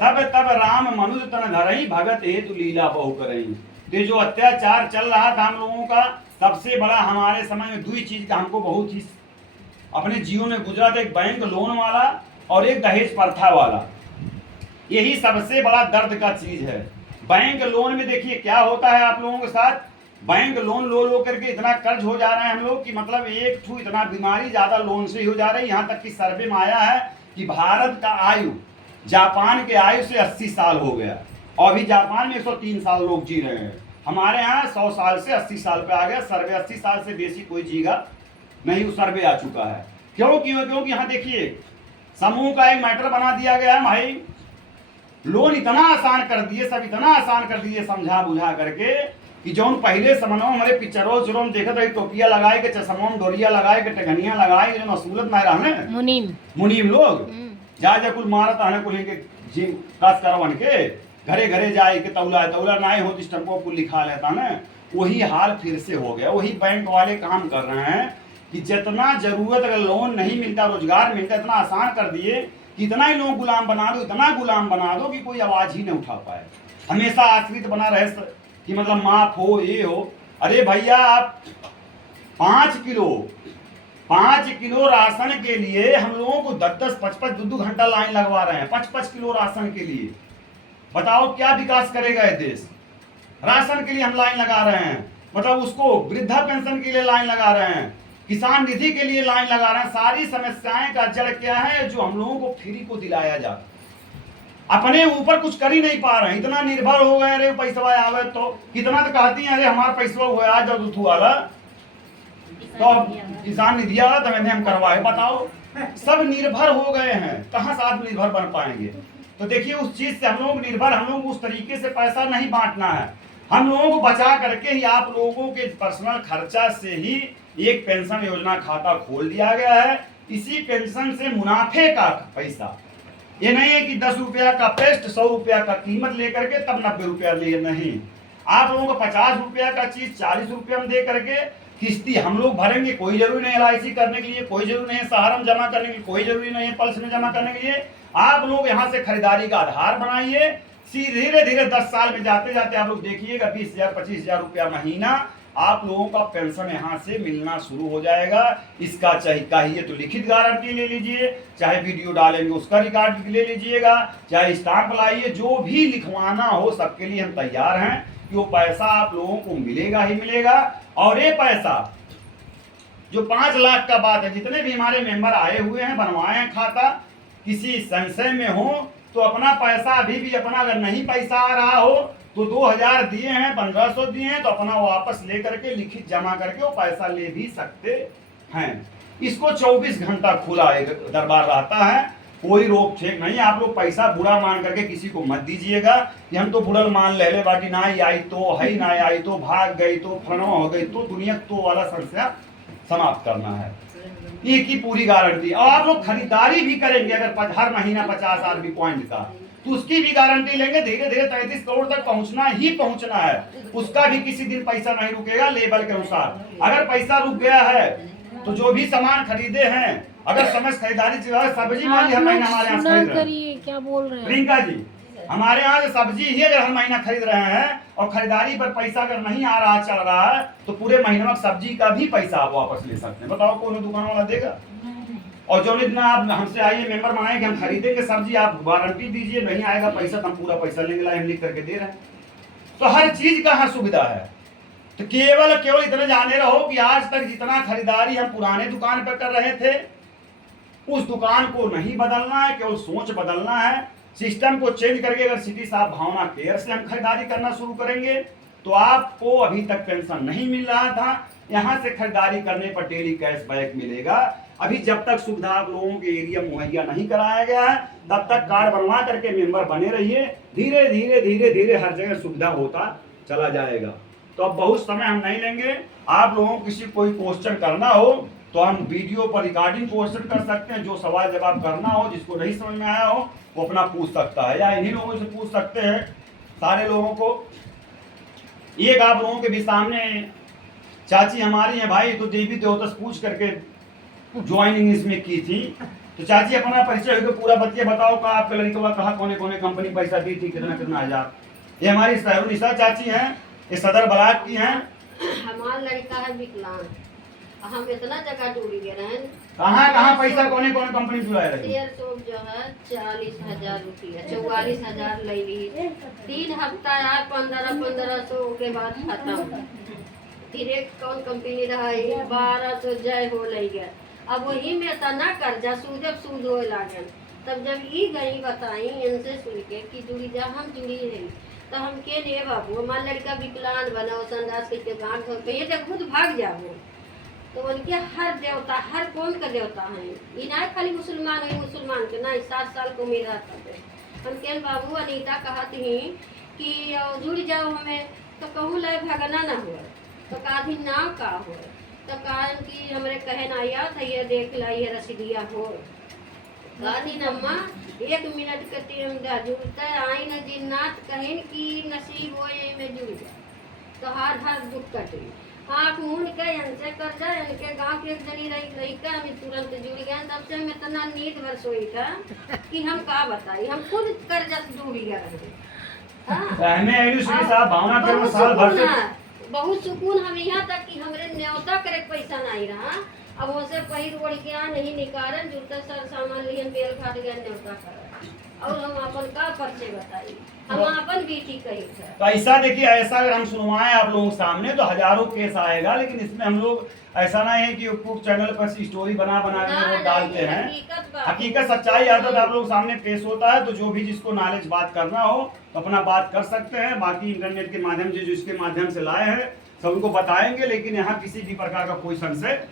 तब तब राम मनुज तन धरई, भगत हेतु लीला बहु करई। ये जो अत्याचार चल रहा था हम लोगों का, सबसे बड़ा हमारे समय में 2 चीज का हमको बहुत ही अपने जीवन में गुजरा था, एक बैंक लोन वाला और एक दहेज प्रथा वाला। यही सबसे बड़ा दर्द का चीज है। बैंक लोन में देखिए क्या होता है आप लोगों के साथ, बैंक लोन लो करके इतना कर्ज हो जा रहे हैं हम लोग कि मतलब इतना बीमारी ज्यादा लोन से ही हो जा रही है। यहाँ तक कि सर्वे में आया है कि भारत का आयु जापान के आयु से 80 साल हो गया, और अभी जापान में 103 साल लोग जी रहे हैं। हमारे यहाँ 100 साल से 80 साल पे आ गया। सर्वे 80 साल से बेसी कोई जीगा नहीं, वो सर्वे आ चुका है। क्योंकि यहाँ देखिए समूह का एक मैटर बना दिया गया है भाई, लोन इतना आसान कर दिए, सब इतना आसान कर दिए समझा बुझा करके कि जो पहले समनो हमारे पिक्चरों उचरों में देखा था, टोपिया लगाए के, चश्मों में डोरिया लगाए के, टगनिया लगाए के, जो असूलत नहीं रहने मुनीम लोग जा कुल मारत आने कुल के जिम कास करवन के घरे घरे जाए के तौला नहीं हो स्टम्पो कुल लिखा लेता ना। वही हाल फिर से हो गया। वही बैंक वाले काम कर रहे हैं कि जितना जरूरत अगर लोन नहीं मिलता, रोजगार मिलता, इतना आसान कर दिए कि इतना ही लोग गुलाम बना दो, इतना गुलाम बना दो कि कोई आवाज ही नहीं उठा पाए, हमेशा आश्रित बना रहे कि मतलब माफ हो ये हो। अरे भैया आप 5 किलो 5 किलो राशन के लिए हम लोगों को 10-10, 5-5, 2-2 घंटा लाइन लगवा रहे हैं 5-5 किलो राशन के लिए। बताओ क्या विकास करेगा ये देश। राशन के लिए हम लाइन लगा रहे हैं, मतलब उसको वृद्धा पेंशन के लिए लाइन लगा रहे हैं, किसान निधि के लिए लाइन लगा रहे हैं। सारी समस्याएं का जड़ क्या है, जो हम लोगों को फ्री को दिलाया जा, अपने ऊपर कुछ कर ही नहीं पा रहे हैं। इतना निर्भर हो गए, अरे पैसा आवे तो कितना तो कहती हैं, अरे हमारा पैसा हुआ आज जब उठू वाला तो अब किसान निधि आला तो मैंने हम करवाए। बताओ सब निर्भर हो गए हैं, कहाँ से आत्मनिर्भर बन पाएंगे। तो देखिए उस चीज से हम लोग निर्भर, हम लोग उस तरीके से पैसा नहीं बांटना है। हम लोगों को बचा करके ही आप लोगों के पर्सनल खर्चा से ही एक पेंशन योजना खाता खोल दिया गया है। इसी पेंशन से मुनाफे का पैसा, ये नहीं है कि 10 रुपया का पेस्ट 100 रुपया का कीमत लेकर के तब 90 रुपया लिए, नहीं। आप लोगों को 50 रुपया का चीज 40 रुपया में दे करके किस्ती हम लोग भरेंगे। कोई जरूरी नहीं LIC करने के लिए, कोई जरूरी नहीं है सहारा में जमा करने के लिए, कोई जरूरी नहीं है पल्स में जमा करने के लिए। आप लोग यहाँ से खरीदारी का आधार बनाइए, धीरे धीरे 10 साल में जाते जाते आप लोग देखिएगा 20,000 25,000 रुपया महीना आप लोगों का पेंशन यहाँ से मिलना शुरू हो जाएगा। इसका चाहिए तो लिखित गारंटी ले लीजिए, चाहे वीडियो डालेंगे उसका रिकॉर्ड ले लीजिएगा, चाहे स्टाम्प लाइए, जो भी लिखवाना हो सबके लिए हम तैयार हैं कि वो पैसा आप लोगों को मिलेगा ही मिलेगा। और ये पैसा जो 5 लाख का बात है, जितने भी हमारे मेंबर आए हुए हैं बनवाए हैं खाता, किसी संशय में हो तो अपना पैसा अभी भी अपना, अगर नहीं पैसा आ रहा हो तो 2,000 दिए हैं, 1,500 दिए हैं तो अपना वापस ले करके लिखित जमा करके वो पैसा ले भी सकते हैं। इसको 24 घंटा खुला एक दरबार रहता है, कोई रोक ठेक नहीं। आप लोग पैसा बुरा मान करके किसी को मत दीजिएगा कि हम तो बुड़ल मान ले ले बाकी ना ही आई तो है, ना आई तो भाग गई तो फनो हो गई तो दुनिया तो वाला समस्या समाप्त करना है। एक ही पूरी गारंटी। और आप लोग खरीदारी भी करेंगे अगर हर महीना 50 RB पॉइंट का, तो उसकी भी गारंटी लेंगे। धीरे धीरे 33 करोड़ तक पहुंचना ही पहुंचना है, उसका भी किसी दिन पैसा नहीं रुकेगा लेवल के अनुसार। अगर पैसा रुक गया है तो जो भी सामान खरीदे हैं, अगर समय खरीदारी सब्जी मान ली हर महीना हमारे यहाँ खरीद रहे हैं, क्या बोल रहे हैं प्रियंका जी, हमारे यहाँ से सब्जी ही अगर हर महीना खरीद रहे हैं और खरीदारी पर पैसा अगर नहीं आ रहा चल रहा है तो पूरे महीने में सब्जी का भी पैसा आप वापस ले सकते हैं। बताओ कौन दुकान वाला देगा? और जो दिन आप हमसे आइए मेंबर बनाए कि हम खरीदेंगे सब्जी, आप गारंटी दीजिए, नहीं आएगा पैसा तो हम पूरा पैसा लेंगे, लाइन लिख करके दे रहे हैं। तो हर चीज का यहाँ सुविधा है। तो केवल इतने जाने रहो कि आज तक जितना खरीदारी हम पुराने दुकान पर कर रहे थे उस दुकान को नहीं बदलना है, केवल सोच बदलना है। सिस्टम को चेंज करके अगर सिटी साहब भावना केयर से हम खरीदारी करना शुरू करेंगे तो आपको अभी तक पेंशन नहीं मिल रहा था, यहाँ से खरीदारी करने पर डेली कैशबैक मिलेगा। अभी जब तक सुविधा आप लोगों के एरिया मुहैया नहीं कराया गया है तब तक कार्ड बनवा करके मेंबर बने रहिए। धीरे धीरे धीरे धीरे हर जगह सुविधा होता चला जाएगा। तो अब बहुत समय हम नहीं लेंगे। आप लोगों को किसी कोई क्वेश्चन करना हो तो हम वीडियो पर रिकॉर्डिंग क्वेश्चन कर सकते हैं। जो सवाल जवाब करना हो, जिसको नहीं समझ में आया हो वो अपना पूछ सकता है, या इन्हीं लोगों से पूछ सकते हैं सारे लोगों को। एक आप लोगों के भी सामने चाची हमारी हैं भाई, तो देवी देवता से पूछ करके ज्वाइनिंग इसमें की थी। तो चाची अपना परिचय होकर पूरा बच्चे बताओ का आपके लड़के कहा कौन कौन कंपनी पैसा दी थी, कितना कितना हजार। ये हमारी सहरुनिशा चाची हैं, ये सदर ब्लॉक की हैं। हमारा लड़का है विकलांग, हम इतना जगह डूबी गए हैं। कहाँ पैसा कौन कंपनी जुड़ाए रहे? शेयर सोप जो है 40,000 रुपया, 44,000 ले ली। 3 हफ्ता यार 1500 के बाद खत्म। फिर एक कौन कंपनी रहा 1200 जय हो ले गया। अब वही में तना कर्जा सूद हो लागल। तब जब ई गई बताई इनसे सुन के कि जुड़ी जा, हम जुड़ी है तो हम के लिए बाबू हमारा लड़का विकलांग बना संदास के गाँव घर पे ये खुद भाग जाओ। तो उनके हर देवता, हर कौन का देवता है, ये ना खाली मुसलमान है, मुसलमान के ना 7 साल को मेरा था। हम के बाबू अनीता कहती कि जुड़ जाओ हमें, तो कहूँ लय भगना ना हो, तो काधी ना का हो, तो कहन कि हमरे कहे ना आया था ये देख ला ये रसीदिया हो। कहनी नम्मा 1 मिनट के टाइम दा जुड़ते आई न जिन्नात कहें कि नसीब हो ये में जुड़ जा तो हर दुख कटे। आँख मूंद के इनसे कर जाए, इनके गांव के एक जनी रही का हम तुरंत जुड़ गए। तब से हम इतना नींद भर सोई था कि हम का बताई, हम खुद कर्जा जुड़ गया बहुत सुकून। हम यहाँ तक कि हमरे न्योता करे पैसा नहीं रहा अब उसे पहिर ओढ़ के आ नहीं निकारन जूता सर सामान लिहन बेल घाट गया न्योता कर और हम अपन का परिचय बताई हम अपन बेटी कही थे। तो ऐसा देखिए, ऐसा अगर हम सुनवाएं आप लोगों के सामने तो हजारों केस आएगा, लेकिन इसमें हम लोग ऐसा ना है कि यूट्यूब चैनल पर स्टोरी बना बना के वो डालते हैं। हकीकत सच्चाई आता है आप लोग सामने पेश होता है। तो जो भी जिसको नॉलेज बात करना हो तो अपना बात कर सकते हैं। बाकी इंटरनेट के माध्यम से जो इसके माध्यम से लाए हैं सबको बताएंगे, लेकिन यहाँ किसी भी प्रकार का कोई संशय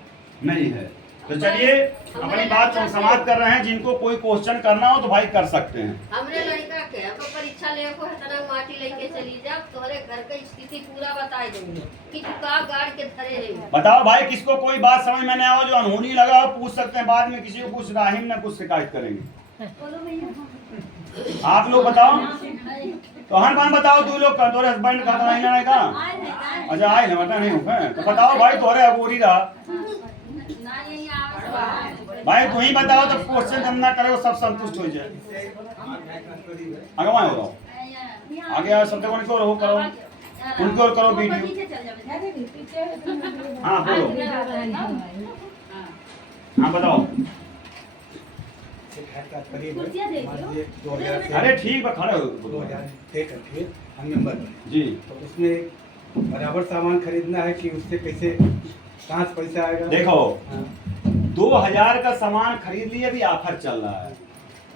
नहीं है। तो चलिए अपनी बात समाप्त कर रहे हैं। जिनको कोई क्वेश्चन करना हो तो भाई कर सकते हैं। हमरे लड़का के अब परीक्षा ले को तना माटी लेके चली जा, तोहरे घर का स्थिति पूरा बताई देंगे कि तू का गाड़ के धरे है। बताओ भाई, किसको कोई बात समझ में नहीं आओ जो अनहोनी लगा हो पूछ सकते हैं। बाद में किसी को कुछ राहिम ना कुछ शिकायत करेंगे। आप लोग बताओ तो हर बार बताओ। तू लोग का तोरे हस्बैंड का तो नहीं लेने का? अच्छा आए ना बता नहीं हो तो बताओ भाई, तोरे अबोरी रहा भाई, तू ही बताओ। तो क्वेश्चन हम ना करे वो सब संतुष्ट हो जाए। अगवा हो आगे आओ, शब्द को निकोर हो करो, उनको और करो वीडियो। हाँ बोलो, हाँ बताओ। अरे ठीक है, खड़े हो। 2000 हम मेंबर बने जी। तो उसमें बराबर सामान खरीदना है कि उससे कैसे कहाँ से पैसा आएगा? देखो, हाँ। 2000 का सामान खरीद लिए, अभी ऑफर चल रहा है।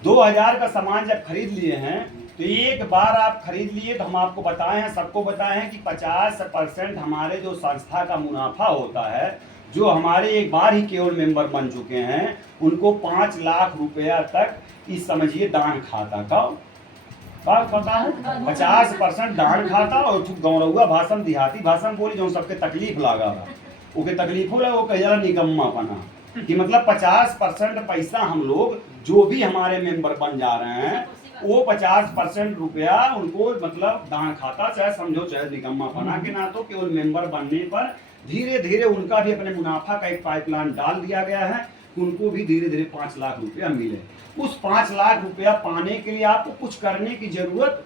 2000 का सामान जब खरीद लिए हैं तो एक बार आप खरीद लिए तो हम आपको बताए हैं, सबको बताए हैं कि 50% हमारे जो संस्था का मुनाफा होता है, जो हमारे एक बार ही केवल मेंबर बन चुके हैं, उनको 5 लाख रुपया तक इस समझिए दान खाता का पता है। 50% दान खाता और गौरवा भाषण देहाती भाषण बोली जो सबके तकलीफ लागा था ओके तकलीफ हो वो कह जाला निकम्मा पना कि मतलब 50% पैसा हम लोग जो भी हमारे मेंबर बन जा रहे हैं वो 50% रुपया उनको मतलब दान खाता, चाहे समझो चाहे निकम्मा पना के ना, तो केवल मेंबर बनने पर धीरे धीरे उनका भी अपने मुनाफा का एक पाइपलाइन डाल दिया गया है कि उनको भी धीरे धीरे 5 लाख रुपया मिले। उस 5 लाख रुपया पाने के लिए आपको कुछ करने की जरूरत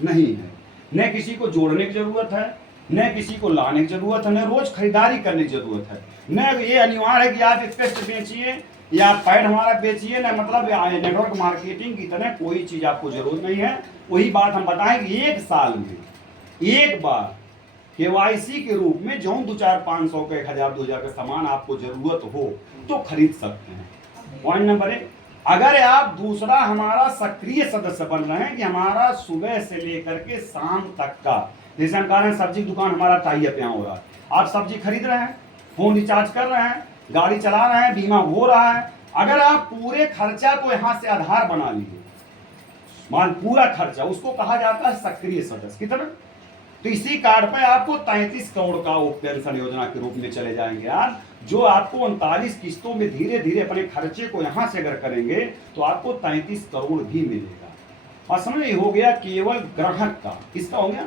नहीं है, न किसी को जोड़ने की जरूरत है, न किसी को लाने की जरूरत है, न रोज खरीदारी करने की जरूरत है, न ये अनिवार्य है कि आप पेस्ट बेचिए या पैड हमारा बेचिए, न मतलब नेटवर्क मार्केटिंग की तरह कोई चीज आपको जरूरत नहीं है। वही बात हम बताएंगे, एक साल में एक बार केवाईसी के रूप में जो 2-4-500 का 1000-2000 का सामान आपको जरूरत हो तो खरीद सकते हैं। पॉइंट नंबर 1, अगर आप दूसरा हमारा सक्रिय सदस्य बन रहे हैं कि हमारा सुबह से लेकर के शाम तक का, जैसे हम कह रहे हैं सब्जी दुकान हमारा टाई अप यहाँ हो रहा है, आप सब्जी खरीद रहे हैं, फोन रिचार्ज कर रहे हैं, गाड़ी चला रहे हैं, बीमा हो रहा है, अगर आप पूरे खर्चा को यहाँ से आधार बना लीजिए, मान पूरा खर्चा, उसको कहा जाता है सक्रिय सदस्य की तरह। तो इसी कार्ड पर आपको 33 करोड़ का वो पेंशन योजना के रूप में चले जाएंगे यार, जो आपको 39 किस्तों में धीरे धीरे अपने खर्चे को यहाँ से अगर करेंगे तो आपको 33 करोड़ भी मिलेगा। और समझ हो गया केवल ग्राहक का, किसका हो गया?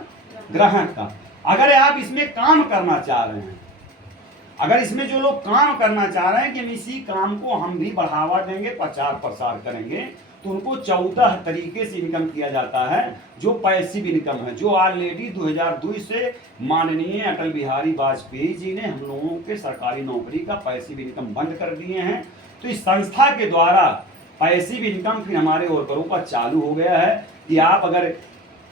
ग्राहक का। अगर आप इसमें काम करना चाह रहे हैं, अगर इसमें जो लोग काम करना चाह रहे हैं कि हम इसी काम को हम भी बढ़ावा देंगे, प्रचार प्रसार करेंगे, तो उनको 14 तरीके से इनकम किया जाता है जो पैसिव इनकम है, जो ऑलरेडी 2002 से माननीय अटल बिहारी वाजपेयी जी ने हम लोगों के सरकारी नौकरी का पैसिव इनकम बंद कर दिए हैं। तो इस संस्था के द्वारा पैसिव इनकम फिर हमारे वर्करों का चालू हो गया है कि आप अगर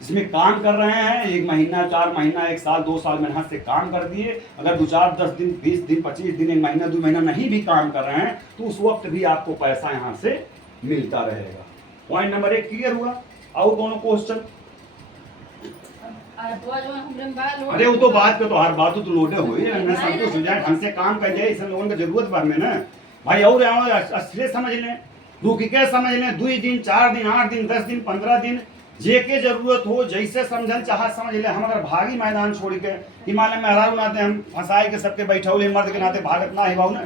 इसमें काम कर रहे हैं, 1 महीना, 4 महीना, 1 साल, 2 साल मेहनत से काम कर दिए, अगर 2-4, 10 दिन, 20 दिन, 25 दिन, 1 महीना, 2 महीना नहीं भी काम कर रहे हैं तो उस वक्त भी आपको पैसा यहाँ से मिलता रहेगा। पॉइंट नंबर 1 क्लियर हुआ? और कोनो क्वेश्चन? अरे वो तो बात पे तो हर बात तो लोडे हुई है, संतोष हो जाए, ढंग से काम कर जाए, इसे लोगों की जरूरत बार में ना भाई। और असली समझ लें, रुक के समझ लें, 2 दिन, 4 दिन, 8 दिन, 10 दिन, 15 दिन, जे के जरूरत हो, जैसे समझल चाह समझ ले। हम अगर भागी मैदान छोड़ के हिमालय में हरारू नाते हम फंसाए के सबके बैठौले मर्द के नाते भागत ना ही ना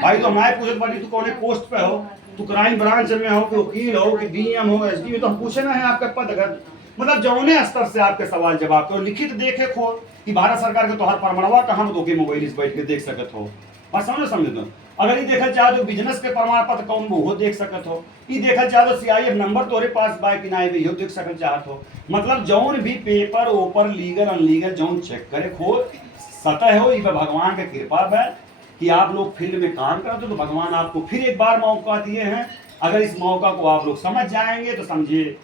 भाई। तो हमारे पूछत बाटी तू कौन पोस्ट पे हो, तू क्राइम ब्रांच में हो, कि वकील हो, कि डीएम हो, एसडी, तो हम पूछे ना है आपका पद, अगर मतलब जौने स्तर से आपके सवाल जवाब को लिखित देखे खो कि भारत सरकार के तोहर परमाणुआ कहाँ तो के मोबाइल इस बैठ के देख सकत हो। और समझे तो अगर ये देखल चाहे तो बिजनेस के प्रमाण पत्र कौन वो देख सकत हो, ये देखल चाहे तो सीआईएफ नंबर तोरे पास बाय कि ना हो देख सकल चाहत हो। मतलब जौन भी पेपर ऊपर लीगल अनलीगल जौन चेक करे खो सतह हो, ये भगवान के कृपा है कि आप लोग फील्ड में काम करते हो तो भगवान आपको फिर एक बार मौका दिए हैं। अगर इस मौका को आप लोग समझ जाएंगे तो समझिए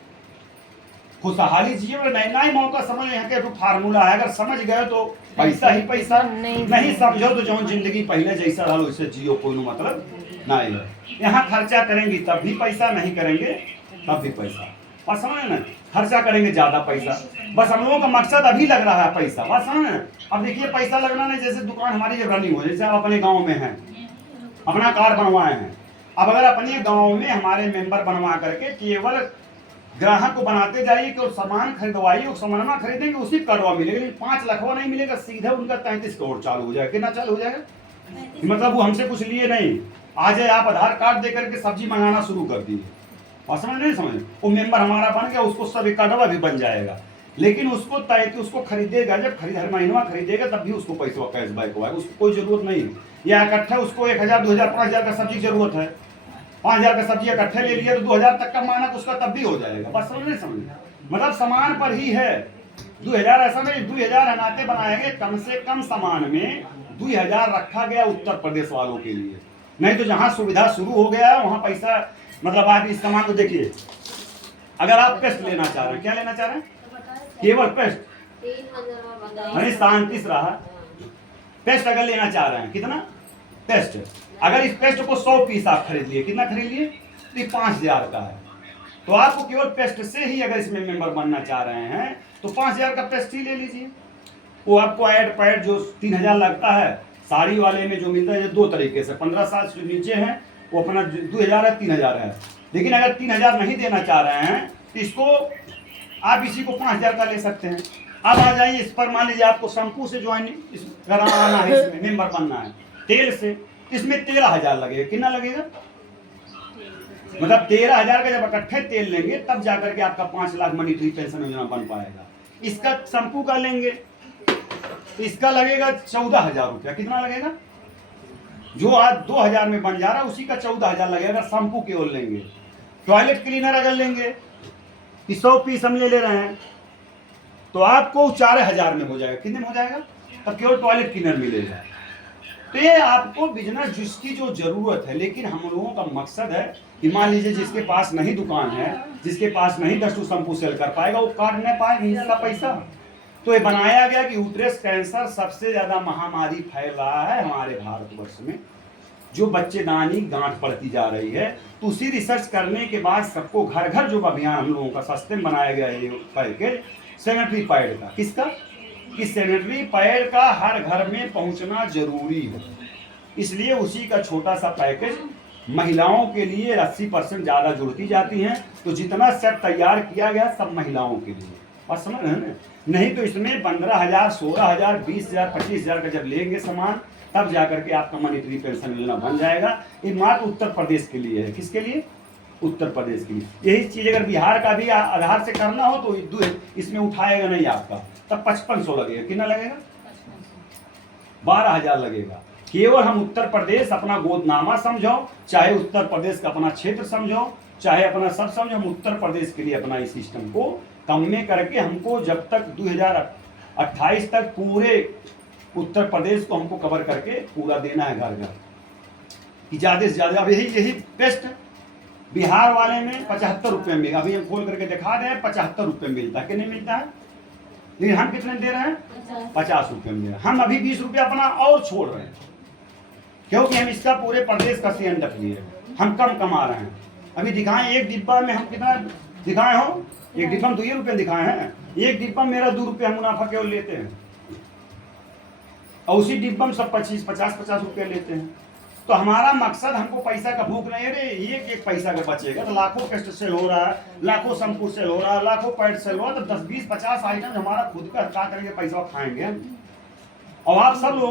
खुशहाली जिए, और नया ही मौका समझ यहाँ के फार्मूला है, अगर समझ गए तो पैसा ही पैसा, नहीं समझो तो जो जिंदगी पहले जैसा रहा वैसे जियो, कोई मतलब नहीं है। यहाँ खर्चा करेंगे तब भी पैसा, नहीं करेंगे तब भी पैसा। और समझ ना, खर्चा करेंगे ज्यादा पैसा, बस हम लोगों का मकसद अभी लग रहा है पैसा, बस समझ ना। अब देखिए पैसा लगना नहीं, जैसे दुकान हमारी जब रनिंग हो, जैसे आप अपने गाँव में हैं, अपना कार्ड बनवाए हैं, अब अगर अपने गाँव में हमारे मेंबर बनवा करके केवल ग्राहक को बनाते जाइए कि सामान खरीदवाइए, सामान खरीदेंगे उसी कार्डवा मिलेगा, लेकिन 5 लाखवा नहीं मिलेगा, सीधा उनका 33 करोड़ चालू हो जाएगा। कितना चालू हो जाएगा? मतलब वो हमसे कुछ लिए नहीं, आज आप आधार कार्ड दे करके सब्जी मंगाना शुरू कर दिए, और समझ नहीं समझ, वो मेंबर हमारा बन गया, उसको सब एक कार्डवा भी बन जाएगा, लेकिन उसको तय कि उसको खरीदेगा, जब हर महीना खरीदेगा तब भी उसको पैसा कैशबैक होगा, उसको कोई जरूरत नहीं। या इकट्ठा उसको 1000, 2000, 5000 का सब्जी की जरूरत है, 5000 का सब्जी इकट्ठे ले लिया तो 2000 तक का माना तो उसका तब भी हो जाएगा। बस समझ नहीं समझ, मतलब सामान पर ही है। 2000 ऐसा नहीं, 2000 अनाते बनाए गए, कम से कम सामान में 2000 रखा गया उत्तर प्रदेश वालों के लिए, नहीं तो जहां सुविधा शुरू हो गया वहां पैसा, मतलब आप इस सामान को देखिए, अगर आप पेस्ट लेना चाह रहे हैं, क्या लेना चाह रहे हैं? केवल पेस्ट, 3000 शांति से रहा, पेस्ट अगर लेना चाह रहे हैं, कितना पेस्ट, अगर इस पेस्ट को 100 पीस आप खरीद लिए, कितना खरीद लिए? तो 5000 का है, तो आपको केवल पेस्ट से ही अगर इसमें मेंबर बनना चाह रहे हैं तो 5000 का पेस्ट ही ले लीजिए। वो आपको ऐड पैड जो 3000 लगता है, साड़ी वाले में जो मिलता है, 2 तरीके से, 15 साल से नीचे है वो अपना 2000 है, 3000 है। लेकिन अगर 3000 नहीं देना चाह रहे हैं तो इसको आप इसी को 5000 का ले सकते हैं। अब आ जाइए इस पर, मान लीजिए आपको शैम्पू से ज्वाइन कराना है, इसमें मेंबर बनना है, तेल से, इसमें 13000 लगेगा। कितना लगेगा? मतलब 13000 का जब इकट्ठे तेल लेंगे तब जाकर के आपका 5 लाख मॉनिटरी पेंशन योजना बन पाएगा। इसका शैम्पू का लेंगे तो इसका लगेगा 14000 रुपया। कितना लगेगा? जो आज 2000 में बन जा रहा है उसी का 14000 लगेगा शैम्पू केवल लेंगे। टॉयलेट क्लीनर अगर लेंगे 100 पीस हम ले रहे हैं तो आपको 4000 में हो जाएगा। कितने में हो जाएगा? तब केवल टॉयलेट क्लीनर मिलेगा। तो ये आपको बिजनेस जिसकी जो जरूरत है, लेकिन हम लोगों का मकसद है कि मान लीजिए जिसके पास नहीं दुकान है, जिसके पास नहीं 10 शैम्पू सेल कर पाएगा, वो काट नहीं पाएगा इसका पैसा। तो ये बनाया गया कि यूट्रस कैंसर सबसे ज्यादा महामारी फैल रहा है हमारे भारतवर्ष में, जो बच्चेदानी गांठ पड़ती जा रही है। तो उसी रिसर्च करने के बाद सबको घर घर जो अभियान हम लोगों का सस्ते में बनाया गया है, ये पैकेज सैनिटरी पैड का, किसका? कि सैनिटरी पैड का हर घर में पहुंचना जरूरी है, इसलिए उसी का छोटा सा पैकेज महिलाओं के लिए 80% ज्यादा जुड़ती जाती हैं। तो जितना सेट तैयार किया गया सब महिलाओं के लिए, और समझ रहे हैं ना? नहीं तो इसमें 15000, 16000, 20000, 25000 का जब लेंगे सामान तब जाकर के आपका मॉनिटरी पेंशन योजना बन जाएगा। ये मात्र उत्तर प्रदेश के लिए है। किसके लिए? उत्तर प्रदेश के लिए। यही चीज अगर बिहार का भी आधार से करना हो तो इसमें उठाएगा नहीं आपका, तब 5500 लगेगा। कितना लगेगा? 12000 लगेगा। केवल हम उत्तर प्रदेश अपना गोदनामा समझो, चाहे उत्तर प्रदेश का अपना क्षेत्र समझो, चाहे अपना सब समझो, हम उत्तर प्रदेश के लिए अपना इस सिस्टम को कम में करके हमको जब तक 2028 तक पूरे उत्तर प्रदेश को हमको कवर करके पूरा देना है घर घर कि ज्यादा से ज्यादा। अब यही बेस्ट बिहार वाले में 75 रुपये मिलेगा। अभी हम खोल करके दिखा रहे हैं 75 रुपये मिलता है कि नहीं मिलता है, लेकिन हम कितने दे रहे हैं? 50 रुपये में। हम अभी 20 रुपये अपना और छोड़ रहे हैं क्योंकि हम इसका पूरे प्रदेश का सीएन रख लिए, हम कम कमा रहे हैं। अभी दिखाएं एक डिब्बा में हम कितना दिखाए हो? एक डिब्बा में 2 रुपये दिखाए हैं। एक डिब्बा मेरा 2 रुपये हम मुनाफा केवल लेते हैं, और उसी डिब्बा में सब 50 रुपये लेते हैं। तो हमारा मकसद, हमको पैसा का भूख नहीं है रे, एक पैसा का बचेगा तो लाखों पेस्ट सेल हो रहा है, लाखों शैम्पू सेल हो रहा है, लाखों पैड सेल हो रहा है, तो 10, 20, 50 आइटम हमारा खुद का हटा करके पैसा खाएंगे। और आप सब लोग